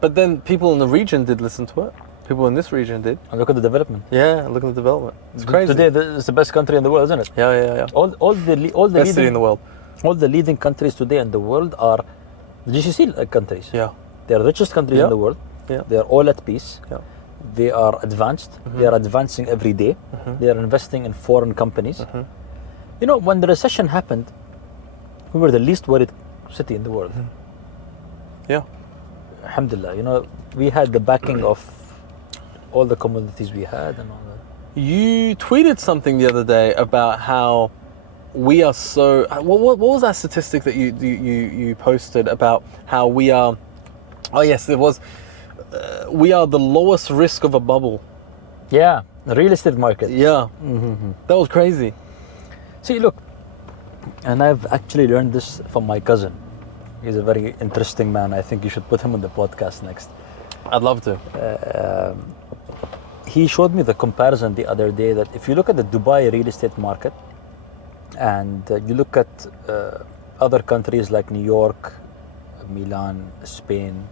But then people in the region did listen to it. People in this region did. And look at the development. Yeah, look at the development. It's crazy. Today, it's the best country in the world, isn't it? Yeah. All the Best city in the world. all the leading countries today in the world are GCC countries. Yeah. They are the richest countries Yeah. in the world. Yeah. They are all at peace. Yeah. They are advanced. They are advancing every day. They are investing in foreign companies. You know, when the recession happened, we were the least worried city in the world. Yeah. Alhamdulillah, you know, we had the backing of all the commodities we had and all that. You tweeted something the other day about how we are so. What was that statistic that you posted about how we are? Oh yes, it was. We are the lowest risk of a bubble. Yeah, the real estate market. Yeah, that was crazy. See, look, and I've actually learned this from my cousin. He's a very interesting man. I think you should put him on the podcast next. I'd love to. He showed me the comparison the other day that if you look at the Dubai real estate market and you look at other countries like New York, Milan, Spain,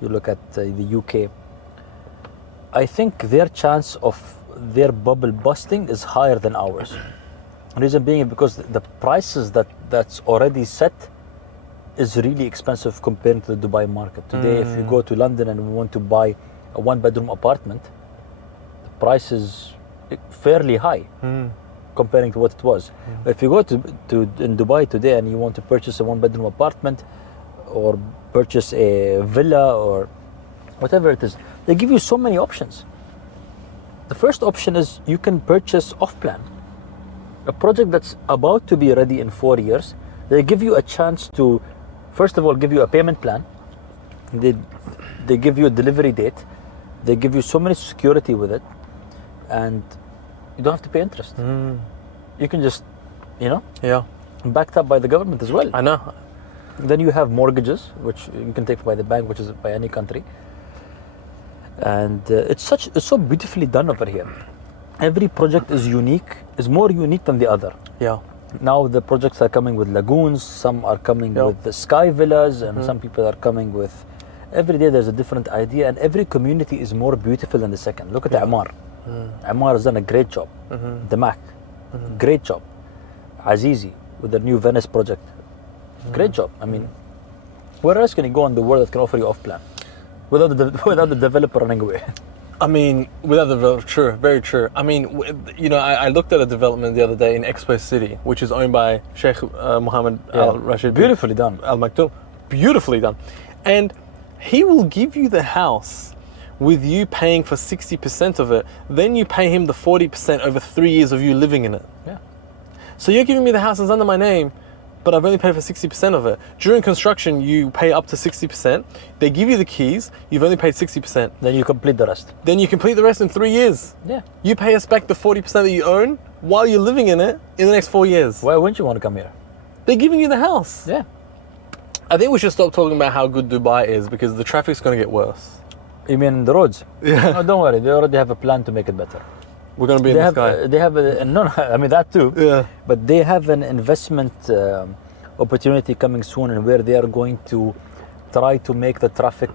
you look at the UK, I think their chance of their bubble busting is higher than ours. Reason being because the prices that's already set is really expensive compared to the Dubai market. Today, if you go to London and want to buy a one-bedroom apartment, the price is fairly high comparing to what it was. But if you go to in Dubai today and you want to purchase a one-bedroom apartment or purchase a villa or whatever it is, they give you so many options. The first option is you can purchase off-plan. A project that's about to be ready in 4 years, they give you a chance to, first of all, give you a payment plan. They give you a delivery date. They give you so many security with it, and you don't have to pay interest. You can just, you know, backed up by the government as well. I know. Then you have mortgages, which you can take by the bank, which is by any country. And it's so beautifully done over here. Every project is unique, is more unique than the other. Yeah. Now the projects are coming with lagoons, some are coming with the sky villas, and some people are coming with, every day there's a different idea, and every community is more beautiful than the second. Look at Amar. Amar has done a great job. Damak, great job. Azizi with the new Venice project, great job. I mean, where else can you go in the world that can offer you off-plan without the developer running away? I mean, without the true, very true. I mean, you know, I looked at a development the other day in Expo City, which is owned by Sheikh Mohammed Al Rashid. Beautifully done. Al Maktoum, beautifully done, and he will give you the house with you paying for 60% of it, then you pay him the 40% over 3 years of you living in it. Yeah. So you're giving me the house that's under my name, but I've only paid for 60% of it. During construction, you pay up to 60%. They give you the keys, you've only paid 60%. Then you complete the rest. Then you complete the rest in 3 years. Yeah. You pay us back the 40% that you own while you're living in it in the next 4 years. Why wouldn't you want to come here? They're giving you the house. Yeah. I think we should stop talking about how good Dubai is because the traffic's going to get worse. You mean the roads? Yeah. No, don't worry. They already have a plan to make it better. We're going to be in They the have, sky. they have no, I mean that too. Yeah. But they have an investment opportunity coming soon, and where they are going to try to make the traffic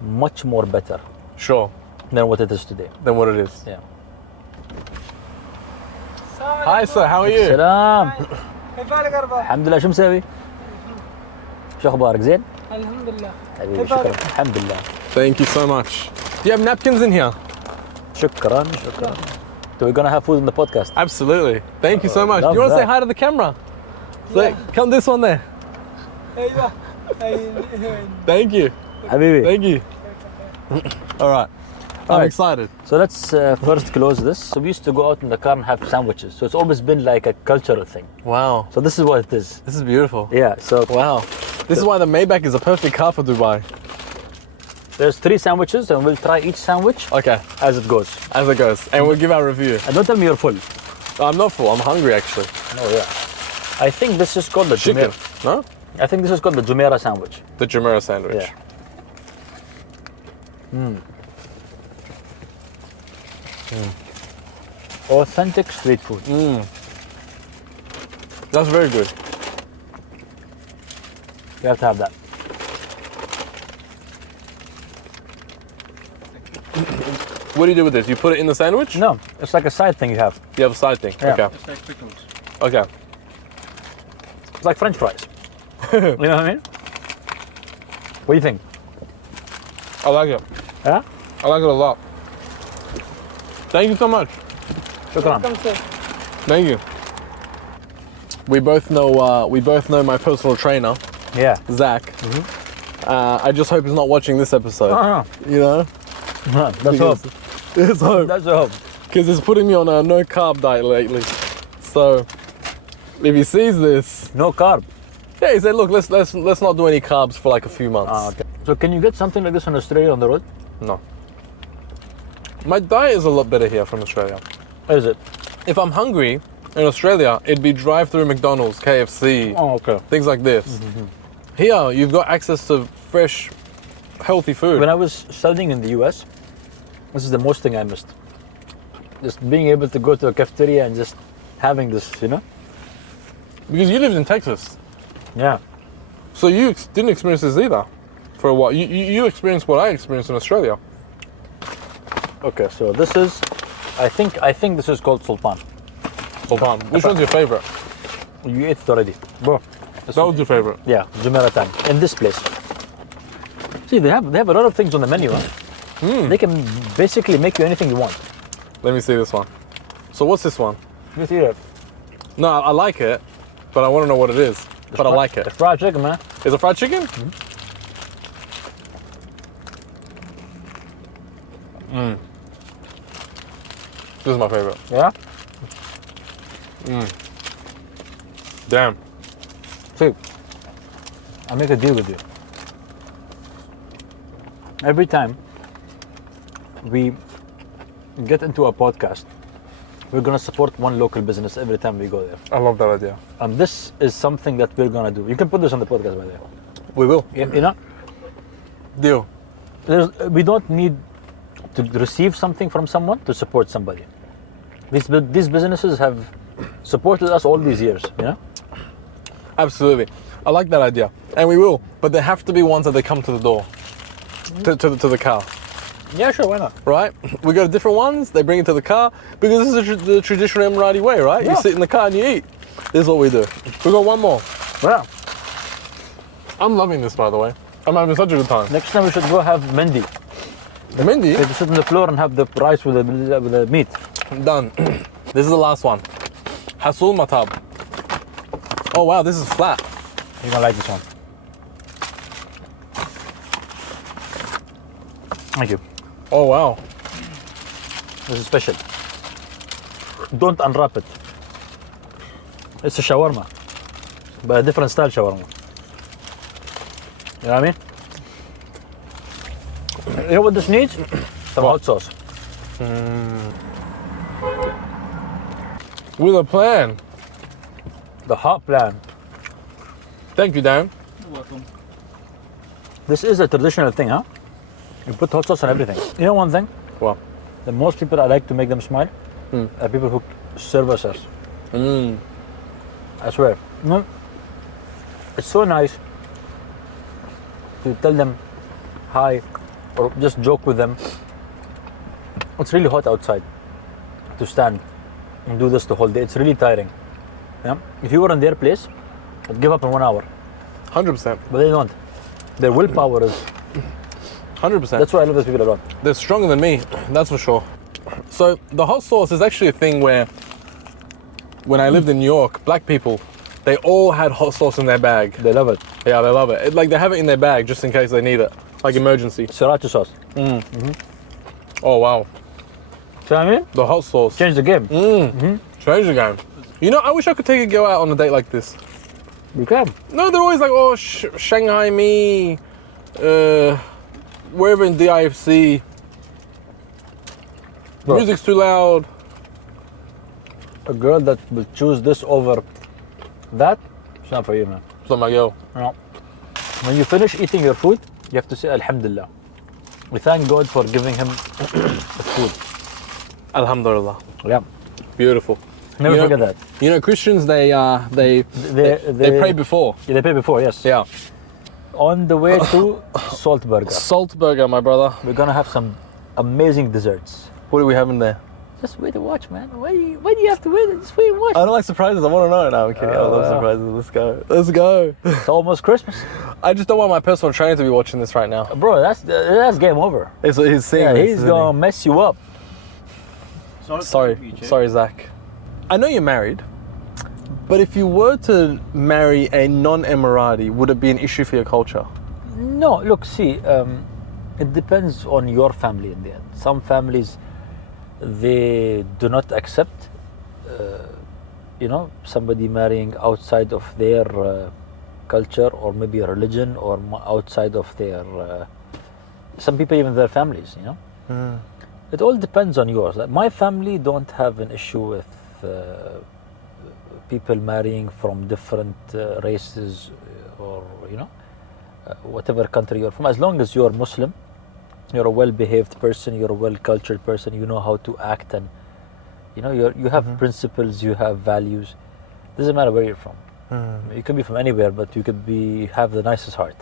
much more better Sure. than what it is today. Than what it is. Yeah. Hi, sir. How are you? سلام. كيف حالك أرباب؟ الحمد لله. شو مسوي؟ شو اخبارك؟ زين؟ الحمد لله. حبيبي كيف شكرا. حالك؟ الحمد لله. Thank you so much. Do you have napkins in here? شكرا. So we're gonna have food in the podcast. Absolutely. Thank you so much. Do love you want to say that. hi to the camera? So, come this one there. أيوه. Thank you. حبيبي. Thank you. All right. I'm Alright. excited. So let's first close this. So we used to go out in the car and have sandwiches. So it's always been like a cultural thing. Wow. So this is what it is. This is beautiful. Yeah. So Wow. This is why the Maybach is a perfect car for Dubai. there's 3 sandwiches, and we'll try each sandwich Okay. as it goes. As it goes. And we'll give our review. And don't tell me you're full. I'm not full. I'm hungry, actually. Oh yeah. I think this is called the Chicken. Jumeirah. No? I think this is called the Jumeirah sandwich. The Jumeirah sandwich. Yeah. Authentic street food. That's very good. You have to have that. What do you do with this? You put it in the sandwich? No, it's like a side thing you have. You have a side thing. Yeah. Okay. Okay. It's like French fries. You know what I mean? What do you think? I like it. Yeah? I like it a lot. Thank you so much. Shukran. Welcome, sir. Thank you. We both know my personal trainer, Yeah. Zach. I just hope he's not watching this episode. Oh, You know? no. That's hope. It's hope. That's hope. Because he's putting me on a no carb diet lately. So if he sees this, No carb. yeah, he said, look, let's not do any carbs for like a few months. Ah, okay. So can you get something like this in Australia on the road? No. My diet is a lot better here from Australia. Is it? If I'm hungry in Australia, it'd be drive-through McDonald's, KFC, Oh, okay. things like this. Here, you've got access to fresh, healthy food. When I was studying in the US, this is the most thing I missed. Just being able to go to a cafeteria and just having this, you know? Because you lived in Texas, Yeah. so you didn't experience this either for a while. You experienced what I experienced in Australia. Okay, so this is, I think this is called Sultan. Sultan. Which one's your favorite? You ate it already. Bro. That was your favorite. Yeah, Jumeirah time. In this place. See, they have a lot of things on the menu, huh? They can basically make you anything you want. Let me see this one. So what's this one? You see it? No, I like it, but I want to know what it is. But I like it. It's fried chicken, man. Is it fried chicken? This is my favorite. Yeah? Damn. See, I make a deal with you. Every time we get into a podcast, we're gonna support one local business every time we go there. I love that idea. And this is something that we're gonna do. You can put this on the podcast, by the way. We will. You know, Deal. we don't need to receive something from someone to support somebody. These businesses have supported us all these years, you know? Absolutely. I like that idea. And we will. But there have to be ones that they come to the door. To the car. Yeah, sure, why not? Right? We go to different ones, they bring it to the car. Because this is the traditional Emirati way, right? Yeah. You sit in the car and you eat. This is what we do. We got one more. Yeah. I'm loving this, by the way. I'm having such a good time. Next time we should go have Mendi. Mindy, We sit on the floor and have the rice with the meat. done. This is the last one. Hasul Matab. Oh wow, this is flat. You're gonna like this one. Thank you. Oh wow. This is special. Don't unwrap it. It's a shawarma, but a different style shawarma. You know what I mean? You know what this needs? Some hot sauce. With a plan. The hot plan. Thank you, Dan. You're welcome. This is a traditional thing, huh? You put hot sauce on everything. You know one thing? Wow. The most people I like to make them smile are people who serve us. I swear. No, it's so nice to tell them hi or just joke with them. It's really hot outside to stand and do this the whole day. It's really tiring. Yeah? If you were in their place, I'd give up in 1 hour. 100%. But they don't. Their willpower is. 100%. That's why I love those people a lot. They're stronger than me, that's for sure. So the hot sauce is actually a thing where when I lived in New York, black people, they all had hot sauce in their bag. They love it. Yeah, they love it. Like they have it in their bag just in case they need it. Like emergency. Sriracha sauce. Oh wow. See what I mean? The hot sauce. Change the game. Change the game. You know, I wish I could take a girl out on a date like this. You can. No, they're always like, oh, Shanghai me, wherever in DIFC. Bro. Music's too loud. A girl that will choose this over that, it's not for you, man. It's not my girl. No. When you finish eating your food, you have to say Alhamdulillah. We thank God for giving him the food. Alhamdulillah. Yeah. Beautiful. Never You know- forget that. You know, Christians, they pray before. Yeah, they pay before, yes. Yeah. On the way to Salt Burger, Salt burger, my brother. we're gonna have some amazing desserts. What do we have in there? Just wait and watch, man. Why do you have to wait? Just wait and watch. I don't like surprises. I want to know. No, I'm kidding. I love yeah. surprises. Let's go. Let's go. It's almost Christmas. I just don't want my personal trainer to be watching this right now. Bro, that's game over. He's seeing Yeah, this, he's isn't gonna mess you up. he? Sorry, Zach. I know you're married, but if you were to marry a non-Emirati, would it be an issue for your culture? No, look, see, it depends on your family in the end. Some families, they do not accept, somebody marrying outside of their culture or maybe religion or outside of their, some people even their families, It all depends on yours. Like my family don't have an issue with people marrying from different races or, whatever country you're from. As long as you're Muslim, you're a well-behaved person, you're a well-cultured person, you know how to act, and you have principles, you have values. Doesn't matter where you're from. You could be from anywhere, but you could have the nicest heart.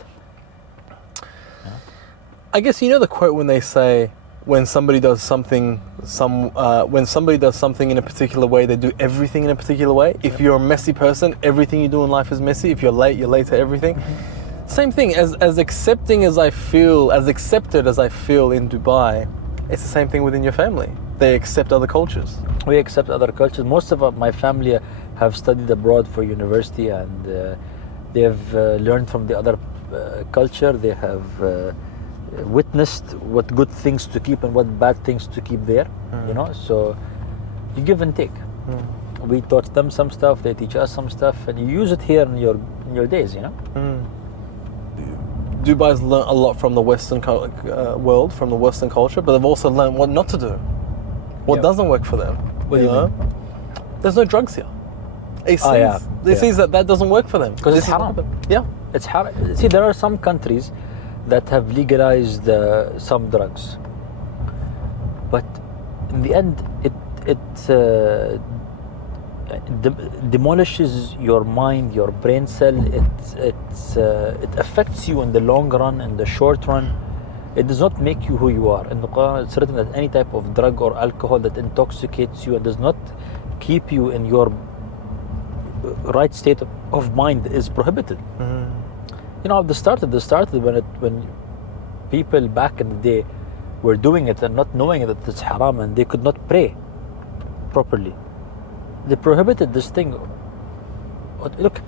I guess you know the quote when they say when somebody does something in a particular way, they do everything in a particular way. If you're a messy person, everything you do in life is messy. If you're late, you're late to everything. Same thing, as accepting as I feel, as accepted as I feel in Dubai, it's the same thing within your family. They accept other cultures. We accept other cultures. Most of my family have studied abroad for university, and they have learned from the other culture. They have witnessed what good things to keep and what bad things to keep there. So you give and take. We taught them some stuff, they teach us some stuff, and you use it here in your days. Dubai's learned a lot from the Western world, from the Western culture, but they've also learned what not to do, what doesn't work for them. What do you mean? There's no drugs here. He sees that doesn't work for them Because it's haram. Yeah, It's haram. See, there are some countries that have legalized some drugs, but in the end, it demolishes your mind, your brain cell. It affects you in the long run, in the short run. It does not make you who you are. In the Quran, it's written that any type of drug or alcohol that intoxicates you and does not keep you in your right state of mind is prohibited. This started when people back in the day were doing it and not knowing that it's haram, and they could not pray properly. They prohibited this thing. Look,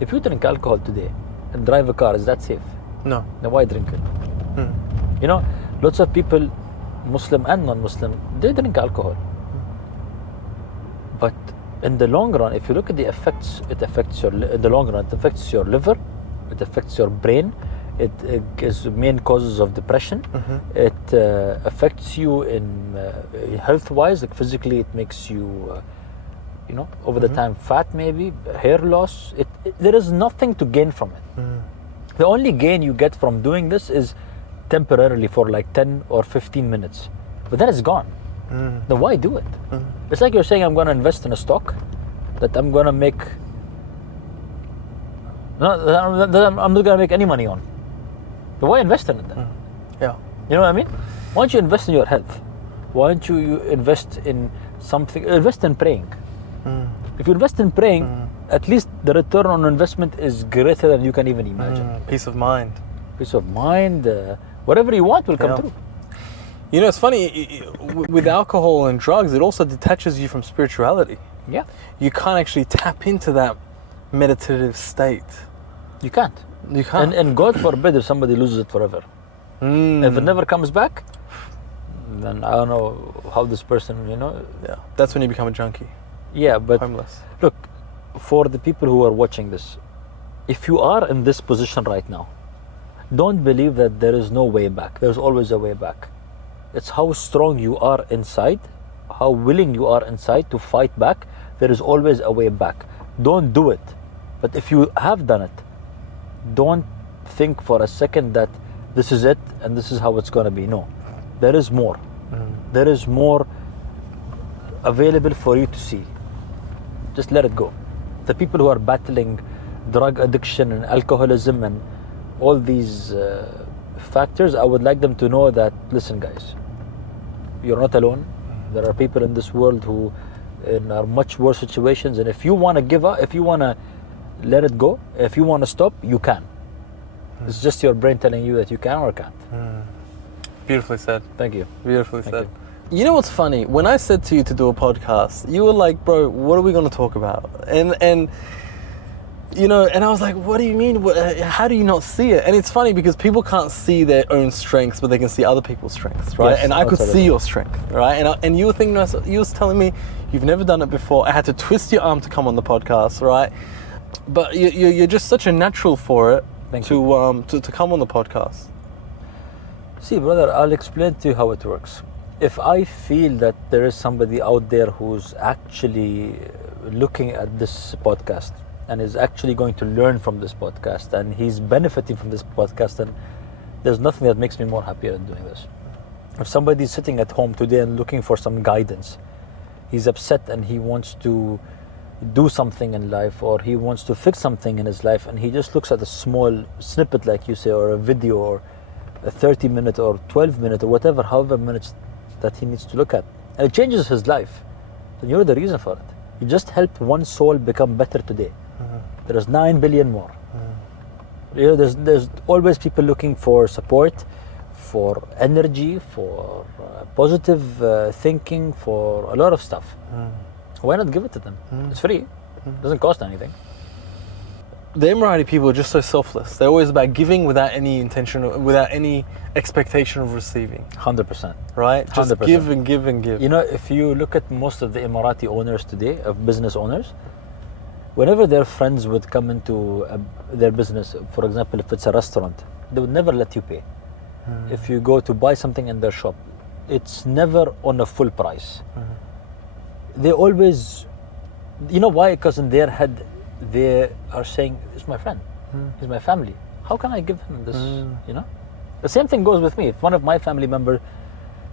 if you drink alcohol today and drive a car, is that safe? no. Then why drink it? Lots of people Muslim and non-Muslim, they drink alcohol. But in the long run, if you look at the effects, it affects in the long run, it affects your liver, it affects your brain, it is the main causes of depression. It affects you in health-wise, like physically, it makes you, over the time, fat maybe, hair loss. There is nothing to gain from it. The only gain you get from doing this is temporarily for like 10 or 15 minutes, but then it's gone. Then why do it? It's like you're saying, I'm going to invest in a stock that I'm going to make, that I'm not going to make any money on. Then why invest in it then? Yeah. You know what I mean? Why don't you invest in your health? Why don't you invest in something, invest in praying? If you invest in praying, at least the return on investment is greater than you can even imagine. Peace of mind. Peace of mind, whatever you want will come through. You know, it's funny, with alcohol and drugs, it also detaches you from spirituality. Yeah. You can't actually tap into that meditative state. You can't. You can't. And God forbid if somebody loses it forever. If it never comes back, then I don't know how this person, Yeah, that's when you become a junkie. Yeah, but Homeless. look, for the people who are watching this, if you are in this position right now, don't believe that there is no way back. There's always a way back. It's how strong you are inside, how willing you are inside to fight back. There is always a way back. Don't do it. But if you have done it, don't think for a second that this is it and this is how it's going to be. No, there is more. There is more available for you to see. Just let it go. The people who are battling drug addiction and alcoholism and all these factors, I would like them to know that, listen guys, you're not alone. There are people in this world who are much worse situations, and if you want to give up, if you want to let it go, if you want to stop, you can. It's just your brain telling you that you can or can't. Beautifully said. Thank you. Beautifully Thank said. You know what's funny? When I said to you to do a podcast, you were like, bro, what are we going to talk about? And and I was like, what do you mean? How do you not see it? And it's funny because people can't see their own strengths, but they can see other people's strengths, right? Yes, and I could absolutely. see your strength, right? And you were thinking, you was telling me you've never done it before. I had to twist your arm to come on the podcast, right? But you're just such a natural for it to come on the podcast. See, brother, I'll explain to you how it works. If I feel that there is somebody out there who's actually looking at this podcast and is actually going to learn from this podcast and he's benefiting from this podcast, then there's nothing that makes me more happier than doing this. If somebody's sitting at home today and looking for some guidance, he's upset and he wants to do something in life, or he wants to fix something in his life, and he just looks at a small snippet, like you say, or a video, or a 30-minute or 12-minute or whatever, however minutes that he needs to look at, and it changes his life, then you're the reason for it. You just helped one soul become better today. There is 9 billion more. There's always people looking for support, for energy, for positive thinking, for a lot of stuff. Why not give it to them? It's free. It doesn't cost anything. The Emirati people are just so selfless. They're always about giving without any intention, without any expectation of receiving. 100%. Right? Just 100%. give and give and give. If you look at most of the Emirati owners today, of business owners, whenever their friends would come into their business, for example, if it's a restaurant, they would never let you pay. If you go to buy something in their shop, it's never on a full price. They always, why? Because in their head, they are saying, "It's my friend, he's my family. How can I give him this?" The same thing goes with me. If one of my family members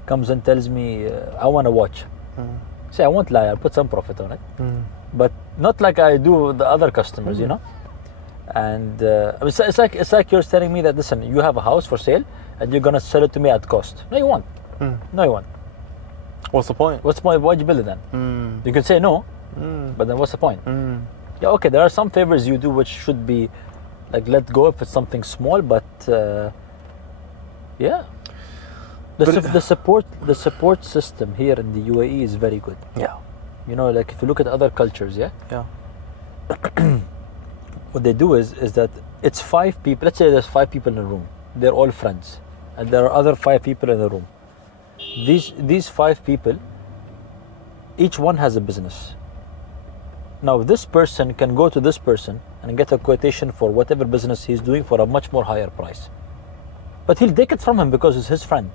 comes and tells me, "I want a watch," say, "I won't lie. I'll put some profit on it, but not like I do with the other customers." And it's like you're telling me that, listen, you have a house for sale and you're gonna sell it to me at cost. No, you won't. No, you won't. What's the point? What's the point? Why'd you build it then? You can say no, but then what's the point? Yeah, okay, there are some favors you do which should be like let go if it's something small, but the support system here in the UAE is very good. Yeah. Like if you look at other cultures, Yeah. what they do is that it's 5 people. Let's say there's 5 people in a room. They're all friends, and there are other 5 people in the room. These 5 people, each one has a business. Now this person can go to this person and get a quotation for whatever business he's doing for a much more higher price. But he'll take it from him because it's his friend.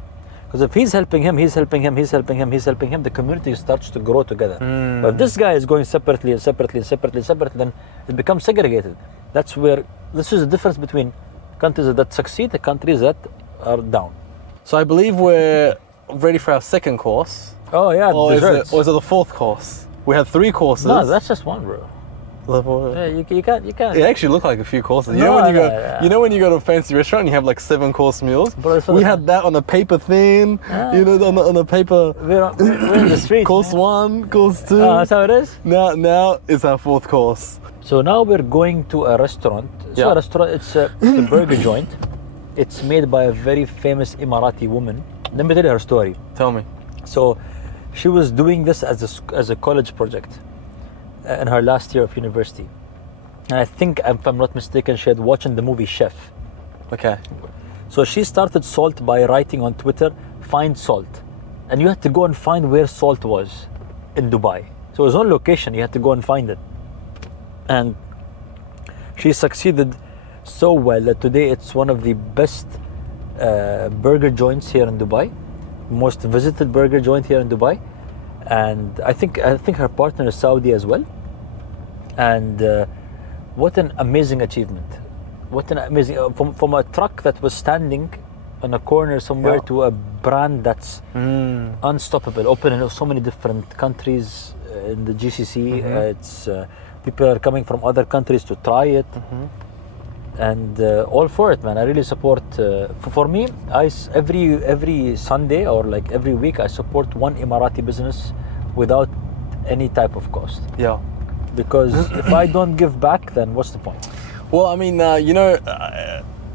Because if he's helping him, he's helping him, he's helping him, he's helping him, the community starts to grow together. But if this guy is going separately and separately and separately and separately, then it becomes segregated. That's where, this is the difference between countries that succeed and countries that are down. So I believe we're ready for our second course. Oh yeah, Or is desserts. it the fourth course? We had 3 courses. No, that's just one, bro. Yeah, you can't. It actually looked like a few courses. You No, know when you no, go, yeah. you know when you go to a fancy restaurant and you have like 7-course meals. Bro, that's what We it's had that on a paper thin. You know, on a paper. We're in the street. Course 1, course 2. That's how it is. Now it's our 4th course. So now we're going to a restaurant. It's Yeah. not a restaurant. It's a burger joint. It's made by a very famous Emirati woman. Let me tell you her story. Tell me. So, she was doing this as a college project in her last year of university. And I think, if I'm not mistaken, she had watched the movie Chef. Okay. So she started salt by writing on Twitter, "Find salt," and you had to go and find where salt was in Dubai. So it was on location. You had to go and find it, and she succeeded so well that today it's one of the best burger joints here in Dubai, most visited burger joint here in Dubai, and I think her partner is Saudi as well. And what an amazing achievement! What an amazing from a truck that was standing on a corner somewhere Yeah. to a brand that's unstoppable, open in so many different countries in the GCC. It's people are coming from other countries to try it, and all for it, man. I really support. For me, every Sunday or like every week, I support one Emirati business without any type of cost. Yeah. Because if I don't give back, then what's the point? Well, I mean,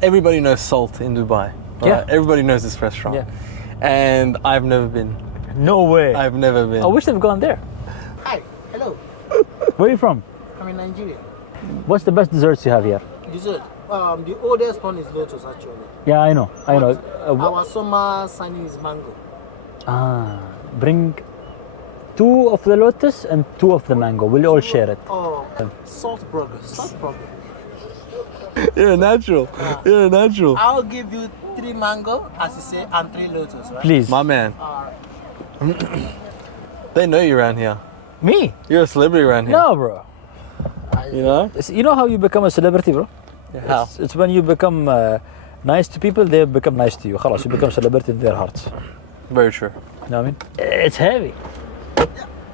everybody knows Salt in Dubai. Right? Yeah. Everybody knows this restaurant. Yeah. And I've never been. No way. I've never been. I wish they've gone there. Hi, hello. Where are you from? I'm in Nigeria. What's the best desserts you have here? Dessert. The oldest one is lotus actually. Yeah, I know. Our summer sunny is mango. Bring 2 of the lotus and 2 of the mango. We'll all share it. Oh, salt burger. Salt burger. You're a natural. You're a natural. I'll give you 3 mango, as you say, and 3 lotus, right? Please. My man. Alright. They know you around here. Me? You're a celebrity around here. No, bro. You know? You know how you become a celebrity, bro? How? It's when you become nice to people, they become nice to you. خلاص, you become celebrity in their hearts. Very true. You know what I mean? It's heavy.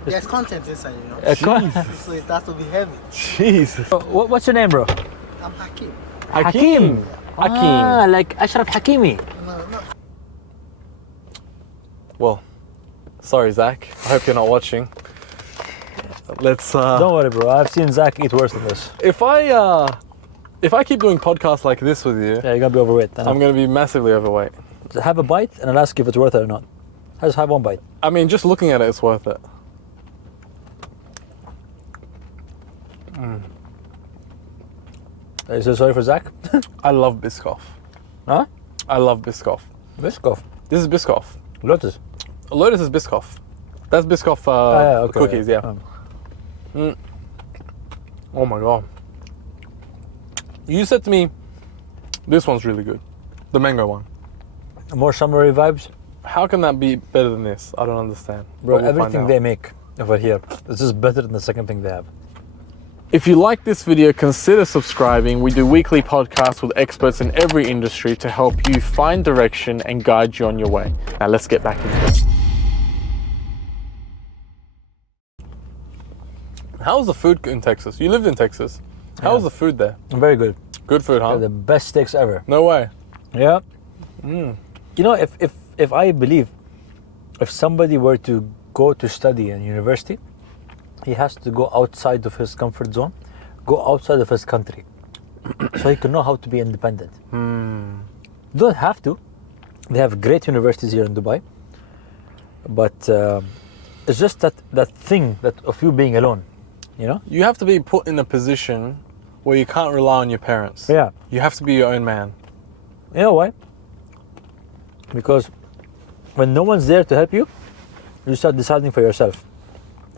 There's content inside, you know. So it has to be heavy. Jesus. What's your name, bro? I'm Hakim. Hakim. Ah, like Ashraf Hakimi. No. Well, sorry, Zach. I hope you're not watching. Let's. Don't worry, bro. I've seen Zach eat worse than this. If I keep doing podcasts like this with you, Yeah, you're gonna be overweight. I'm going to be massively overweight. Have a bite, and I'll ask you if it's worth it or not. Just have one bite. I mean, just looking at it, it's worth it. Are you so sorry for Zach? I love Biscoff. Huh? I love Biscoff. Biscoff. This is Biscoff. Lotus. Lotus is Biscoff. That's Biscoff Okay, cookies, yeah. Oh my god. You said to me, this one's really good. The mango one. More summery vibes. How can that be better than this? I don't understand. Bro, But we'll find everything out. they make over here, this is better than the second thing they have. If you like this video, consider subscribing. We do weekly podcasts with experts in every industry to help you find direction and guide you on your way. Now let's get back into it. How's the food in Texas? You lived in Texas. How's the food there? Very good. Good food, huh? They're the best steaks ever. No way. Yeah. You know, if I believe, if somebody were to go to study in university, he has to go outside of his comfort zone, go outside of his country, so he can know how to be independent. You don't have to. They have great universities here in Dubai, but it's just that thing that of you being alone, you know? You have to be put in a position where you can't rely on your parents. Yeah. You have to be your own man. You know why? Because When no one's there to help you, you start deciding for yourself.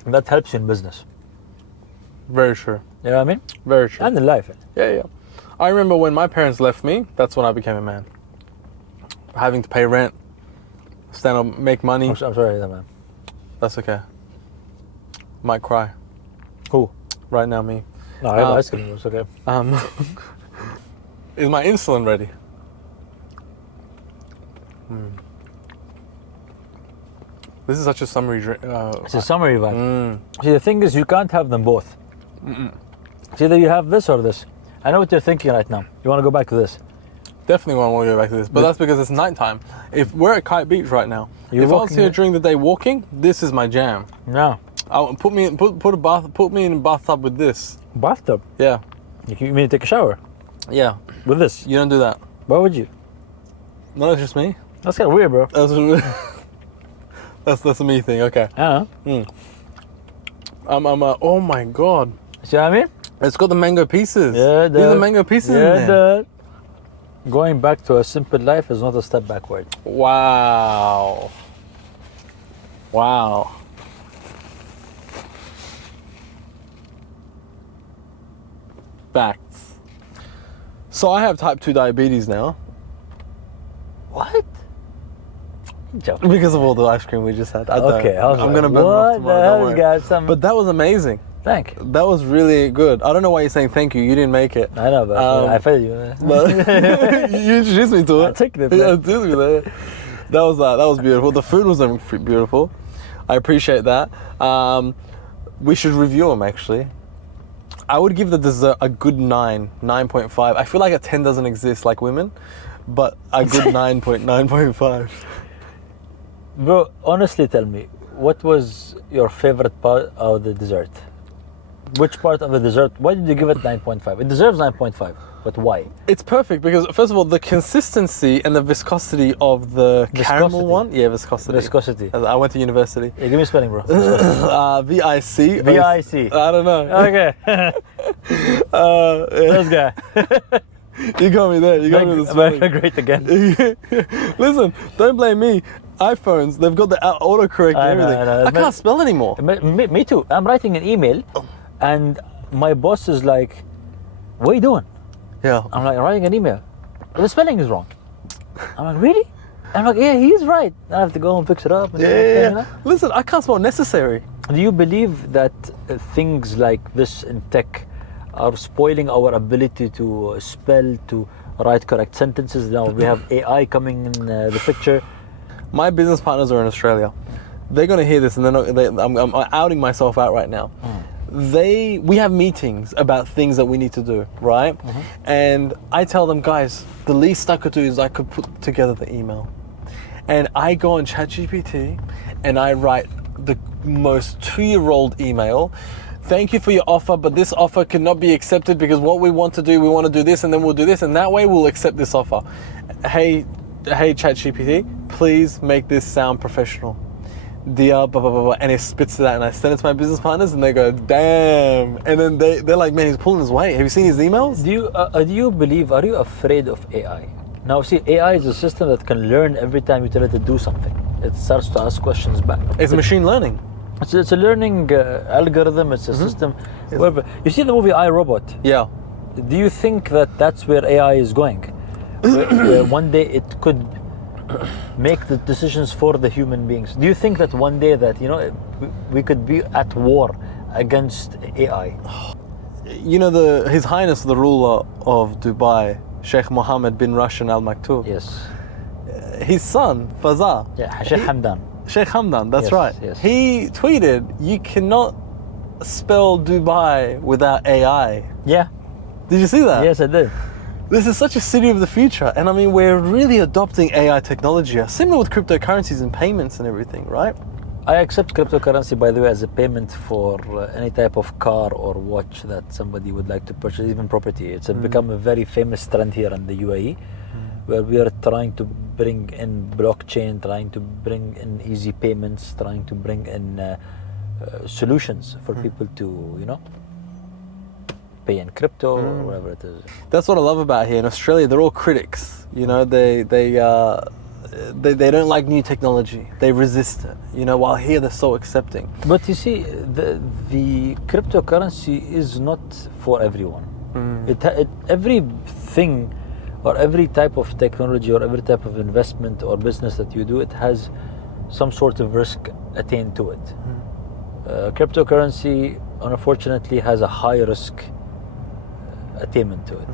And that helps you in business. Very true. You know what I mean? Very true. And in life. Yeah. I remember when my parents left me, that's when I became a man. Having to pay rent, stand up, make money. I'm sorry, man. That's okay. Might cry. Who? Right now, me. No, I have ice cream. It's okay. Is my insulin ready? This is such a summary drink. It's a summary vibe. See, the thing is, you can't have them both. It's either you have this or this. I know what you're thinking right now. You want to go back to this. Definitely want to go back to this, but that's because it's nighttime. If we're at Kite Beach right now, You're if I was walking here the- during the day walking, this is my jam. No. Put me in a bathtub with this. Bathtub? Yeah, You mean to take a shower? yeah. With this? You don't do that. Why would you? No, it's just me. That's kind of weird, bro. That's a me thing. Okay. I don't know. Oh my god. See what I mean? It's got the mango pieces. Yeah, These are mango pieces in there. dude. Going back to a simple life is not a step backward. Wow. Wow. Facts. So I have type 2 diabetes now What? Joking. because of all the ice cream we just had. Okay, I was I'm like, gonna burn it off what the tomorrow. hell, Don't worry. guys? Some But that was amazing. thank. That was really good. I don't know why you're saying thank you. You didn't make it. I know, but I felt you. But you introduced me to it. I took it, You man. introduced me to it. That was beautiful. The food was beautiful. I appreciate that. We should review them actually. I would give the dessert a good 9.5. I feel like a 10 doesn't exist like women, but a good 9.5. Bro, honestly tell me, what was your favorite part of the dessert? Which part of the dessert? Why did you give it 9.5? It deserves 9.5, but why? It's perfect because first of all, the consistency and the viscosity of the caramel Viscosity. one. Yeah, viscosity. Viscosity. I went to university. Yeah, give me spelling, bro. VIC. VIC. I don't know. Okay. This guy. You got me there. You got me with the spelling. America great again. Listen, don't blame me. iPhones, they've got the autocorrect I and know, everything. I know. I can't spell anymore. Me too. I'm writing an email, and my boss is like, "What are you doing?" Yeah. I'm like, "Writing an email. The spelling is wrong." I'm like, "Really?" I'm like, "Yeah, he's right." I have to go and fix it up. And everything, you know? Listen, I can't spell necessary. Do you believe that things like this in tech are spoiling our ability to spell, to write correct sentences? Now we have AI coming in the picture. My business partners are in Australia. They're going to hear this, and I'm outing myself out right now. We have meetings about things that we need to do, right? And I tell them, guys, the least I could do is I could put together the email. And I go on ChatGPT and I write the most 2-year-old email. Thank you for your offer, but this offer cannot be accepted because what we want to do this, and then we'll do this, and that way we'll accept this offer. Hey ChatGPT, please make this sound professional. Dear, blah, blah, blah, blah, and it spits it out, and I send it to my business partners, and they go, damn. And then they're like, man, he's pulling his weight. Have you seen his emails? Do you believe, are you afraid of AI? Now see, AI is a system that can learn every time you tell it to do something. It starts to ask questions back. It's machine learning. It's a learning algorithm, it's a system. Whatever. You see the movie I, Robot? Yeah. Do you think that that's where AI is going? Where one day it could make the decisions for the human beings. Do you think that one day that, you know, we could be at war against AI? You know, His Highness the ruler of Dubai, Sheikh Mohammed bin Rashid Al Maktoum. Yes. His son, Fazar. Yeah, Sheikh Hamdan. Sheikh Hamdan, that's Yes, right. yes. He tweeted, you cannot spell Dubai without AI. Yeah. Did you see that? Yes, I did. This is such a city of the future. And I mean, we're really adopting AI technology, similar with cryptocurrencies and payments and everything, right? I accept cryptocurrency, by the way, as a payment for any type of car or watch that somebody would like to purchase, even property. It's become a very famous trend here in the UAE, where we are trying to bring in blockchain, trying to bring in easy payments, trying to bring in solutions for people to, you know, pay in crypto or whatever it is. That's what I love about here. In Australia, they're all critics. You know, they they don't like new technology. They resist it. You know, while here they're so accepting. But you see, the cryptocurrency is not for everyone. Everything or every type of technology or every type of investment or business that you do, it has some sort of risk attained to it. Cryptocurrency, unfortunately, has a high risk attainment to it.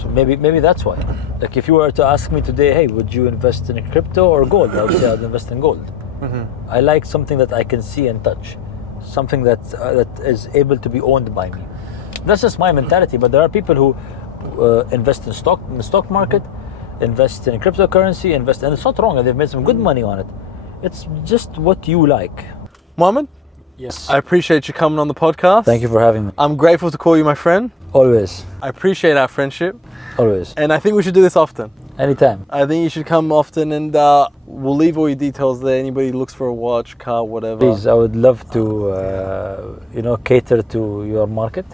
So maybe that's why. Like if you were to ask me today, hey, would you invest in crypto or gold? I would say I'd invest in gold. I like something that I can see and touch, something that is able to be owned by me. That's just my mentality. But there are people who invest in the stock market, invest in cryptocurrency, and it's not wrong. They've made some good money on it. It's just what you like. Mohammed, Yes. I appreciate you coming on the podcast. Thank you for having me. I'm grateful to call you my friend. Always. I appreciate our friendship, Always. and I think we should do this often. Anytime. I think you should come often, and we'll leave all your details there. Anybody looks for a watch, car, whatever. Please, I would love to, cater to your market,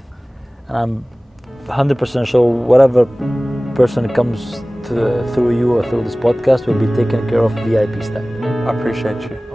and I'm 100% sure whatever person comes through you or through this podcast will be taken care of VIP style. I appreciate you.